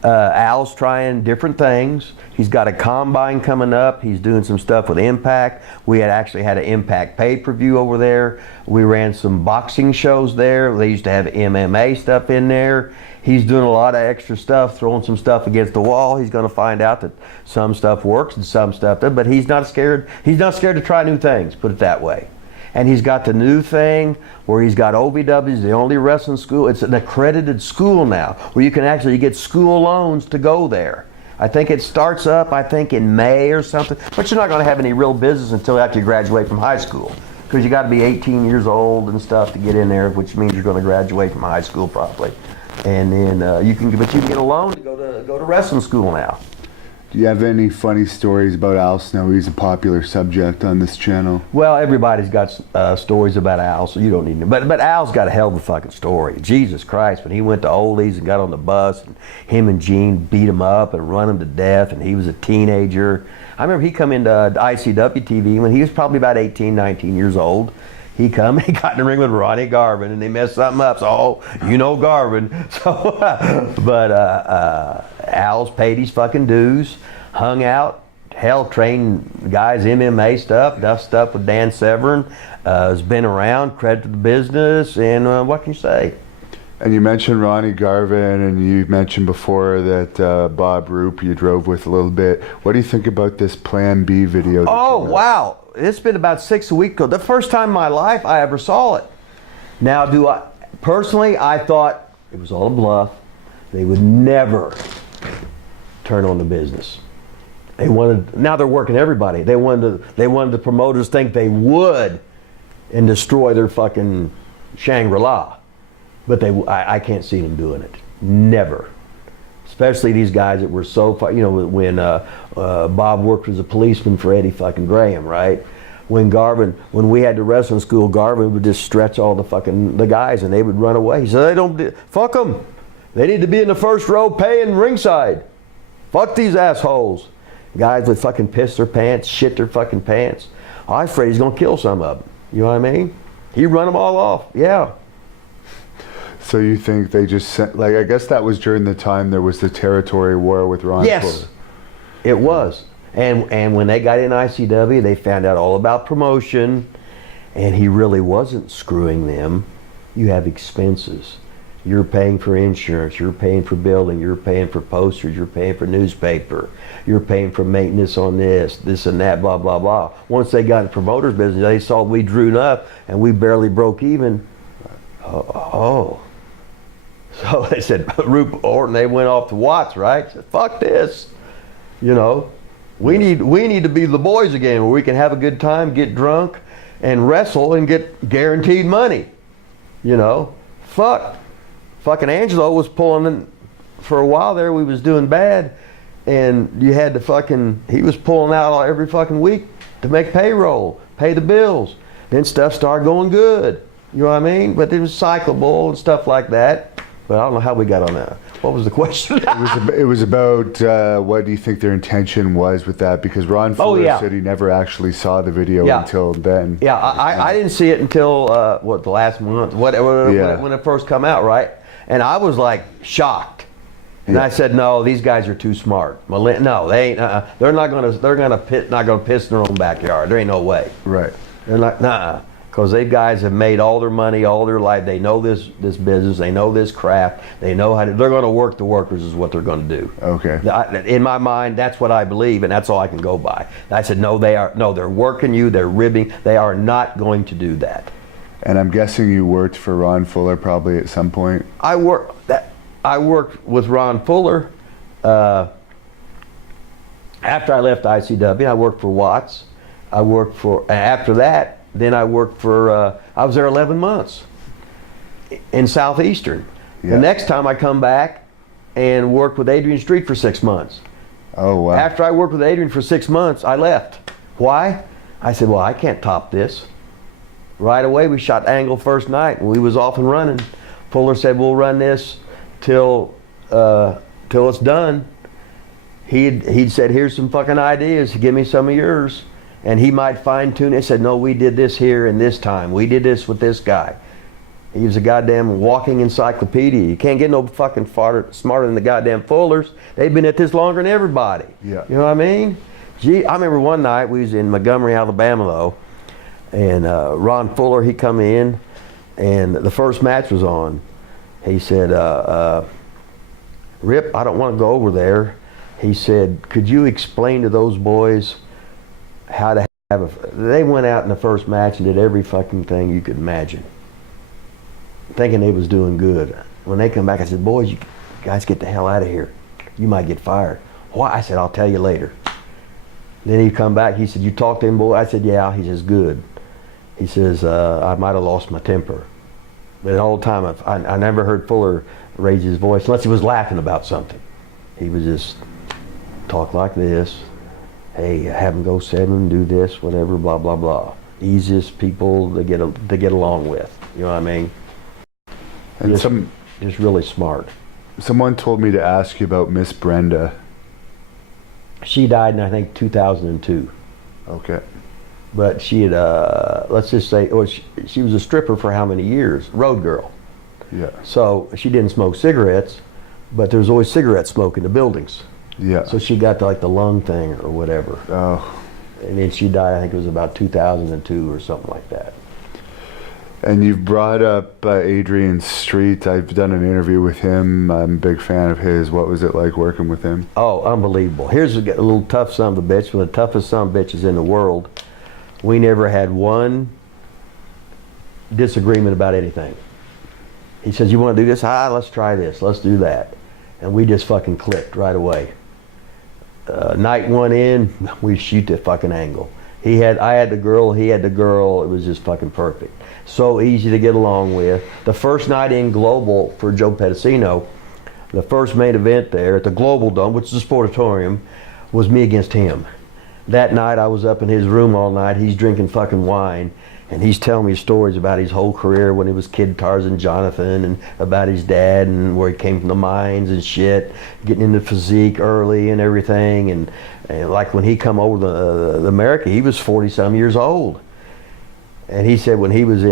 Al's trying different things. He's got a combine coming up. He's doing some stuff with Impact. We had actually had an Impact pay-per-view over there. We ran some boxing shows there. They used to have MMA stuff in there. He's doing a lot of extra stuff, throwing some stuff against the wall. He's going to find out that some stuff works and some stuff doesn't, but he's not scared. He's not scared to try new things, put it that way. And he's got the new thing where he's got OVW, the only wrestling school. It's an accredited school now where you can actually get school loans to go there. I think it starts up, in May or something. But you're not going to have any real business until after you graduate from high school, because you got to be 18 years old and stuff to get in there, which means you're going to graduate from high school probably. And then you can get a loan to go to wrestling school now. Do you have any funny stories about Al Snow? He's a popular subject on this channel. Well, everybody's got stories about Al, so you don't need to. But Al's got a hell of a fucking story. Jesus Christ, when he went to Ole's and got on the bus, and him and Gene beat him up and run him to death, and he was a teenager. I remember he come into ICW TV when he was probably about 18, 19 years old. He got in the ring with Ronnie Garvin, and they messed something up. So, you know Garvin. So, but Al's paid his fucking dues, hung out, hell, trained guys MMA stuff, done stuff with Dan Severn. Has been around, credit to the business, and what can you say? And you mentioned Ronnie Garvin, and you mentioned before that Bob Roop you drove with a little bit. What do you think about this Plan B video? Oh, wow. It's been about 6 weeks ago. The first time in my life I ever saw it. Now, personally, I thought it was all a bluff. They would never turn on the business. Now they're working everybody. They wanted the promoters think they would and destroy their fucking Shangri-La. But I can't see them doing it. Never. Especially these guys that were so far, when Bob worked as a policeman for Eddie fucking Graham, right? When we had the wrestling school, Garvin would just stretch all the guys and they would run away. He said, fuck them. They need to be in the first row paying ringside. Fuck these assholes. Guys would fucking piss their pants, shit their fucking pants. I'm afraid he's gonna kill some of them. You know what I mean? He run them all off, yeah. So you think they just sent, I guess that was during the time there was the territory war with Ron Yes, Fuller. it was. And when they got in ICW, they found out all about promotion, and he really wasn't screwing them. You have expenses. You're paying for insurance, you're paying for building, you're paying for posters, you're paying for newspaper, you're paying for maintenance on this and that, blah, blah, blah. Once they got in promoter's business, they saw we drew up and we barely broke even. So they said, Rupert Orton, they went off to Watts, right? Said, fuck this. We need to be the boys again where we can have a good time, get drunk, and wrestle and get guaranteed money. Fucking Angelo was pulling in for a while there. We was doing bad, and you had to he was pulling out every fucking week to make payroll, pay the bills. Then stuff started going good. You know what I mean? But it was cyclable and stuff like that. But I don't know how we got on that. What was the question? It was about what do you think their intention was with that? Because Ron Fuller said he never actually saw the video until then. Yeah, I didn't see it until the last month, when it first come out, right? And I was like shocked. And I said, no, these guys are too smart. No, they ain't. They're not gonna piss in their own backyard. There ain't no way. Right. They're like, nah. Because they guys have made all their money all their life. They know this business. They know this craft. They know how to. They're going to work the workers is what they're going to do. Okay. In my mind, that's what I believe, and that's all I can go by. I said, no, they're working you. They're ribbing. They are not going to do that. And I'm guessing you worked for Ron Fuller probably at some point. I worked with Ron Fuller after I left ICW. I worked for Watts. After that. Then I worked for, I was there 11 months in Southeastern. Yeah. The next time I come back and worked with Adrian Street for 6 months. Oh, wow. After I worked with Adrian for 6 months, I left. Why? I said, well, I can't top this. Right away, we shot Angle first night, and we was off and running. Fuller said, we'll run this till it's done. He'd said, here's some fucking ideas. Give me some of yours. And he might fine tune it. He said, no, we did this here and this time. We did this with this guy. He was a goddamn walking encyclopedia. You can't get no fucking smarter than the goddamn Fullers. They've been at this longer than everybody. Yeah. You know what I mean? Gee, I remember one night we was in Montgomery, Alabama though, and Ron Fuller, he come in, and the first match was on. He said, Rip, I don't want to go over there. He said, could you explain to those boys how to they went out in the first match and did every fucking thing you could imagine, thinking they was doing good. When they come back, I said, boys, you guys get the hell out of here. You might get fired. Why? I said, I'll tell you later. Then he come back, he said, you talked to him, boy? I said, yeah. He says, good. He says, I might have lost my temper. But the whole time, I never heard Fuller raise his voice, unless he was laughing about something. He would just talk like this. Hey, have them go 7, do this, whatever, blah, blah, blah. Easiest people to get along with. You know what I mean? And just really smart. Someone told me to ask you about Miss Brenda. She died in, I think, 2002. Okay. But she had, let's just say, she was a stripper for how many years? Road girl. Yeah. So she didn't smoke cigarettes, but there was always cigarette smoke in the buildings. Yeah. So she got like the lung thing or whatever. Oh. And then she died, I think it was about 2002 or something like that. And you've brought up Adrian Street. I've done an interview with him. I'm a big fan of his. What was it like working with him? Oh, unbelievable. Here's a little tough son of a bitch, one of the toughest son of a bitches in the world. We never had one disagreement about anything. He says, you want to do this? Let's try this. Let's do that. And we just fucking clicked right away. Night one in, we shoot the fucking angle. I had the girl, he had the girl. It was just fucking perfect. So easy to get along with. The first night in Global for Joe Pedicino, the first main event there at the Global Dome, which is a sportatorium, was me against him. That night I was up in his room all night. He's drinking fucking wine, and he's telling me stories about his whole career when he was Kid Tarzan Jonathan, and about his dad and where he came from the mines and shit, getting into physique early and everything. And like when he come over to America, he was 40-some years old. And he said when he was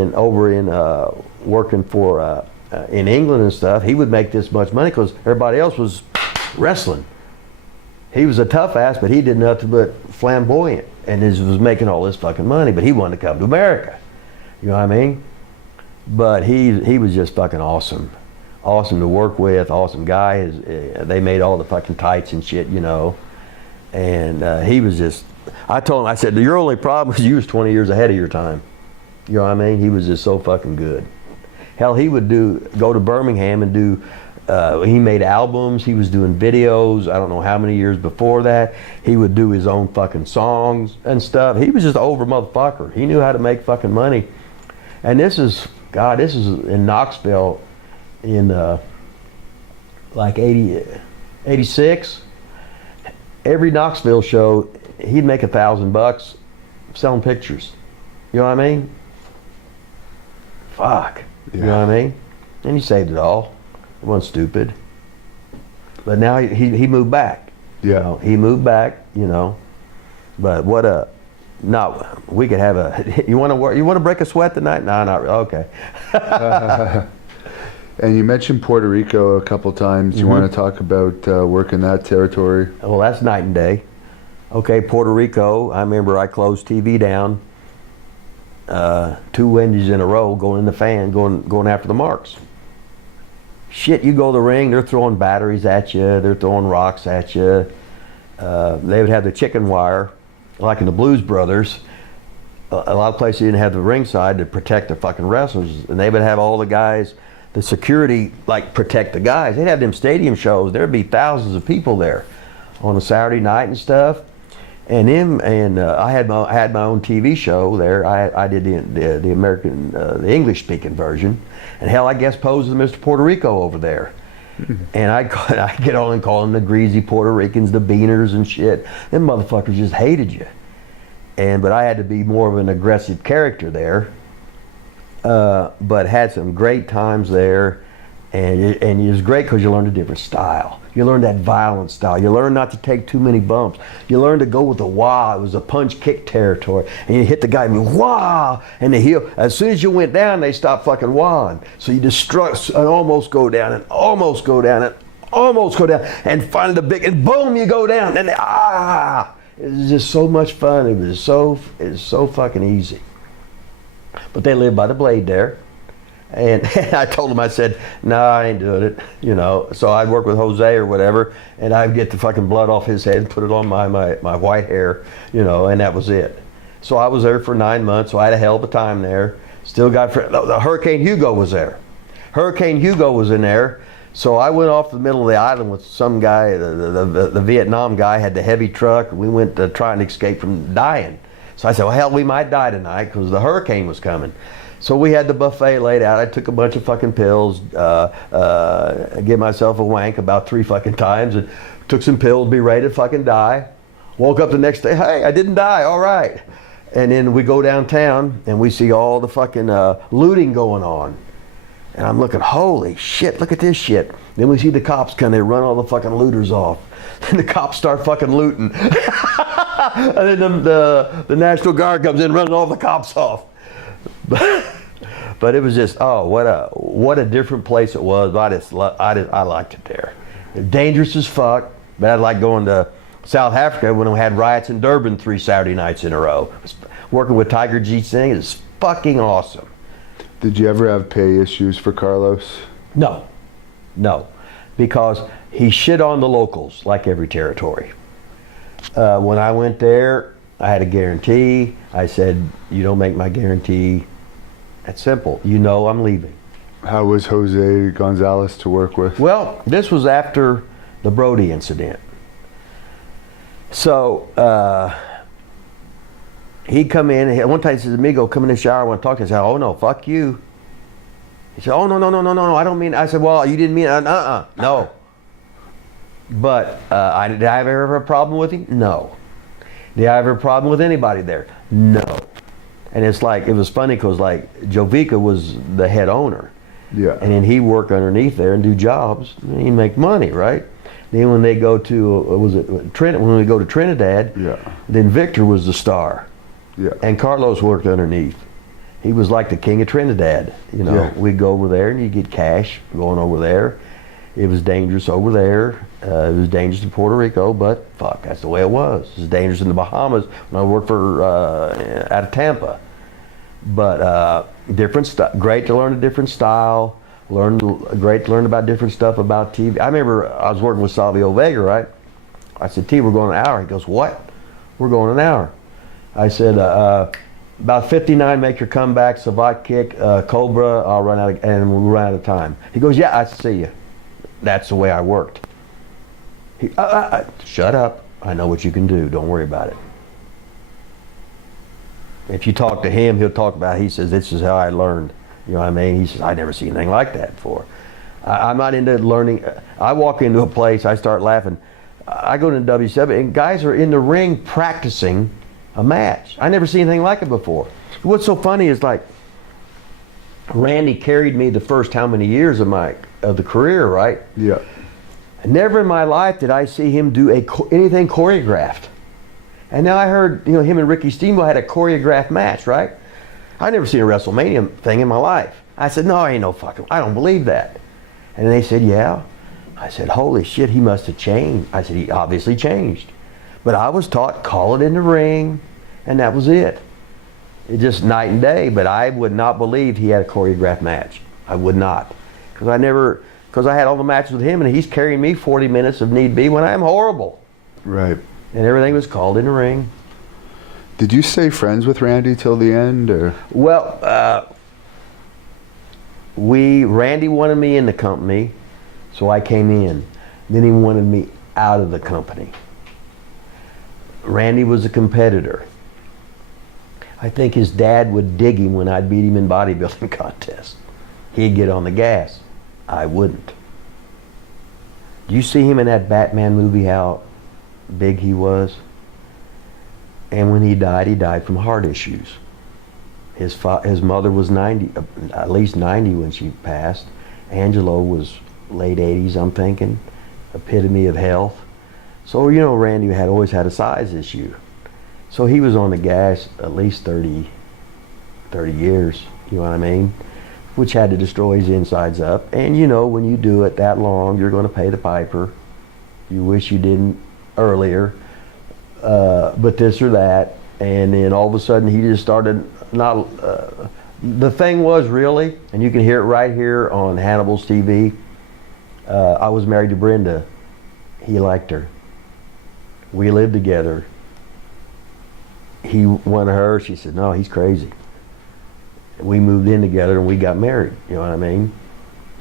working for in England and stuff, he would make this much money because everybody else was wrestling. He was a tough ass, but he did nothing but flamboyant, and was making all this fucking money. But he wanted to come to America. You know what I mean? But he was just fucking awesome, awesome to work with, awesome guy. They made all the fucking tights and shit, you know. And he was just. I told him, I said, your only problem is you was 20 years ahead of your time. You know what I mean? He was just so fucking good. Hell, he would go to Birmingham and do. He made albums, he was doing videos, I don't know how many years before that. He would do his own fucking songs and stuff. He was just an over motherfucker. He knew how to make fucking money. And this is in Knoxville in like 86. Every Knoxville show, he'd make $1,000 selling pictures. You know what I mean? Fuck. Yeah. You know what I mean? And he saved it all. It wasn't stupid. But now he moved back. Yeah. You know, he moved back, you know. But we could have you want to break a sweat tonight? No, not really. Okay. And you mentioned Puerto Rico a couple times. You want to talk about working that territory? Well, that's night and day. Okay, Puerto Rico, I remember I closed TV down 2 Wednesdays in a row, going in the fan, going after the marks. Shit, you go to the ring, they're throwing batteries at you, they're throwing rocks at you. They would have the chicken wire, like in the Blues Brothers. A lot of places didn't have the ringside to protect the fucking wrestlers, and they would have all the guys, the security, like protect the guys. They'd have them stadium shows, there'd be thousands of people there on a Saturday night and stuff. And I had my own TV show there. I did the American, the English speaking version, and hell, I guess posed as Mr. Puerto Rico over there. And I get on and call them the greasy Puerto Ricans, the beaners and shit. Them motherfuckers just hated you. But I had to be more of an aggressive character there. But had some great times there, and it was great because you learned a different style. You learn that violent style. You learn not to take too many bumps. You learn to go with the wah. It was a punch-kick territory. And you hit the guy and wah! And the heel. As soon as you went down, they stopped fucking wahing. So you just struck and almost go down and almost go down and almost go down. And finally the big, and boom, you go down. And it was just so much fun. It was so fucking easy. But they lived by the blade there. And I told him, I said, no, I ain't doing it, you know. So I'd work with Jose or whatever, and I'd get the fucking blood off his head and put it on my white hair, you know, and that was it. So I was there for 9 months, so I had a hell of a time there. Still got, the Hurricane Hugo was there. Hurricane Hugo was in there. So I went off the middle of the island with some guy, the Vietnam guy had the heavy truck. We went to try and escape from dying. So I said, well, hell, we might die tonight because the hurricane was coming. So we had the buffet laid out. I took a bunch of fucking pills, gave myself a wank about 3 fucking times, and took some pills, be ready to fucking die. Woke up the next day, hey, I didn't die, all right. And then we go downtown and we see all the fucking looting going on. And I'm looking, holy shit, look at this shit. Then we see the cops come, they run all the fucking looters off. And the cops start fucking looting. And then the National Guard comes in, running all the cops off. But it was just, oh, what a different place it was. I liked it there. Dangerous as fuck, but I like going to South Africa when we had riots in Durban 3 Saturday nights in a row. Working with Tiger G. Singh is fucking awesome. Did you ever have pay issues for Carlos? No, because he shit on the locals like every territory. When I went there, I had a guarantee. I said, you don't make my guarantee, That's simple. You know I'm leaving. How was Jose Gonzalez to work with? Well, this was after the Brody incident. So he'd come in. One time he says, "Amigo, come in the shower. I want to talk to you." I said, "Oh no, fuck you." He said, "Oh no, I don't mean." I said, "Well, you didn't mean no." But did I ever have a problem with him? No. Did I ever have a problem with anybody there? No. And it's like, it was funny because like Jovica was the head owner. Yeah. And then he'd work underneath there and do jobs. And he'd make money, right? Then when they go to, when we go to Trinidad, Yeah. then Victor was the star. Yeah. And Carlos worked underneath. He was like the king of Trinidad. You know, Yeah. we'd go over there and you get cash going over there. It was dangerous over there. It was dangerous in Puerto Rico, but fuck, that's the way it was. It was dangerous in the Bahamas when I worked for out of Tampa. But different stuff. Great to learn a different style. Great to learn about different stuff about TV. I remember I was working with Savio Vega, right? I said, "T, we're going an hour." He goes, "What? We're going an hour." I said, "About 59, make your comeback. Savat kick, Cobra. I'll run out, and we'll run out of time." He goes, "Yeah, I see you." That's the way I worked. He, shut up. I know what you can do. Don't worry about it. If you talk to him, he'll talk about it. He says, "This is how I learned." You know what I mean? He says, "I never seen anything like that before." I'm not into learning. I walk into a place, I start laughing. I go to WCW, and guys are in the ring practicing a match. I never seen anything like it before. What's so funny is like, Randy carried me the first how many years of the career, right? Yeah. Never in my life did I see him do anything choreographed. And now I heard, him and Ricky Steamboat had a choreographed match, right? I never seen a WrestleMania thing in my life. I said, "No, ain't no fucking, I don't believe that." And they said, "Yeah." I said, "Holy shit, he must have changed." I said, "He obviously changed." But I was taught, call it in the ring, and that was it. It's just night and day, but I would not believe he had a choreographed match. I would not. Because I had all the matches with him, and he's carrying me 40 minutes if need be when I'm horrible. Right. And everything was called in the ring. Did you stay friends with Randy till the end, or? Well, Randy wanted me in the company, so I came in. Then he wanted me out of the company. Randy was a competitor. I think his dad would dig him when I'd beat him in bodybuilding contests. He'd get on the gas. I wouldn't. Do you see him in that Batman movie, how big he was? And when he died from heart issues. His mother was 90, at least 90 when she passed. Angelo was late 80s, I'm thinking. Epitome of health. So, Randy always had a size issue. So he was on the gas at least 30 years, you know what I mean? Which had to destroy his insides up. And when you do it that long, you're going to pay the piper. You wish you didn't earlier, but this or that. And then all of a sudden he just started the thing was really, and you can hear it right here on Hannibal's TV, I was married to Brenda. He liked her. We lived together. He wanted her. She said, "No, he's crazy." We moved in together and we got married. You know what I mean?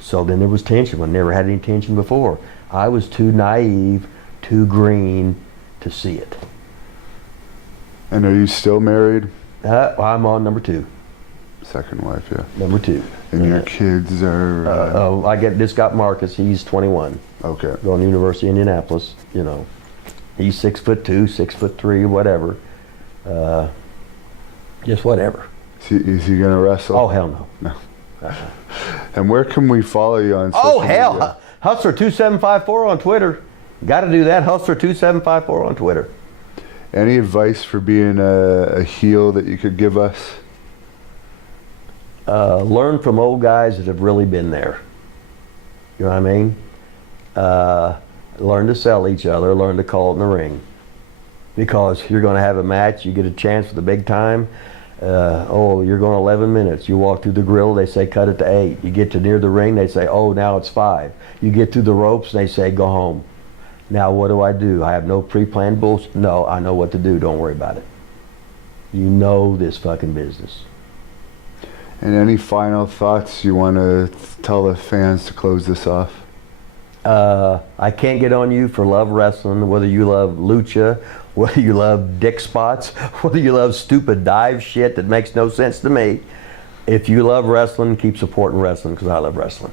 So then there was tension. I never had any tension before. I was too naive, too green to see it. And are you still married? I'm on number 2. Second wife, yeah. Number 2. And your kids are? This got Marcus. He's 21. Okay. Going to University of Indianapolis. He's 6'2", 6'3", whatever. Just whatever. Is he gonna wrestle? Oh hell no. No. And where can we follow you on social media? Hell, Hustler2754 on Twitter. Got to do that. Hustler2754 on Twitter. Any advice for being a heel that you could give us? Learn from old guys that have really been there. You know what I mean? Learn to sell each other. Learn to call it in the ring. Because you're going to have a match. You get a chance for the big time. You're going 11 minutes. You walk through the grill, they say cut it to 8. You get to near the ring, they say, oh, now it's 5. You get through the ropes, and they say go home. Now what do? I have no pre-planned bullshit. No, I know what to do. Don't worry about it. You know this fucking business. And any final thoughts you want to tell the fans to close this off? I can't get on you for love wrestling, whether you love lucha, whether you love dick spots, whether you love stupid dive shit that makes no sense to me. If you love wrestling, keep supporting wrestling, because I love wrestling.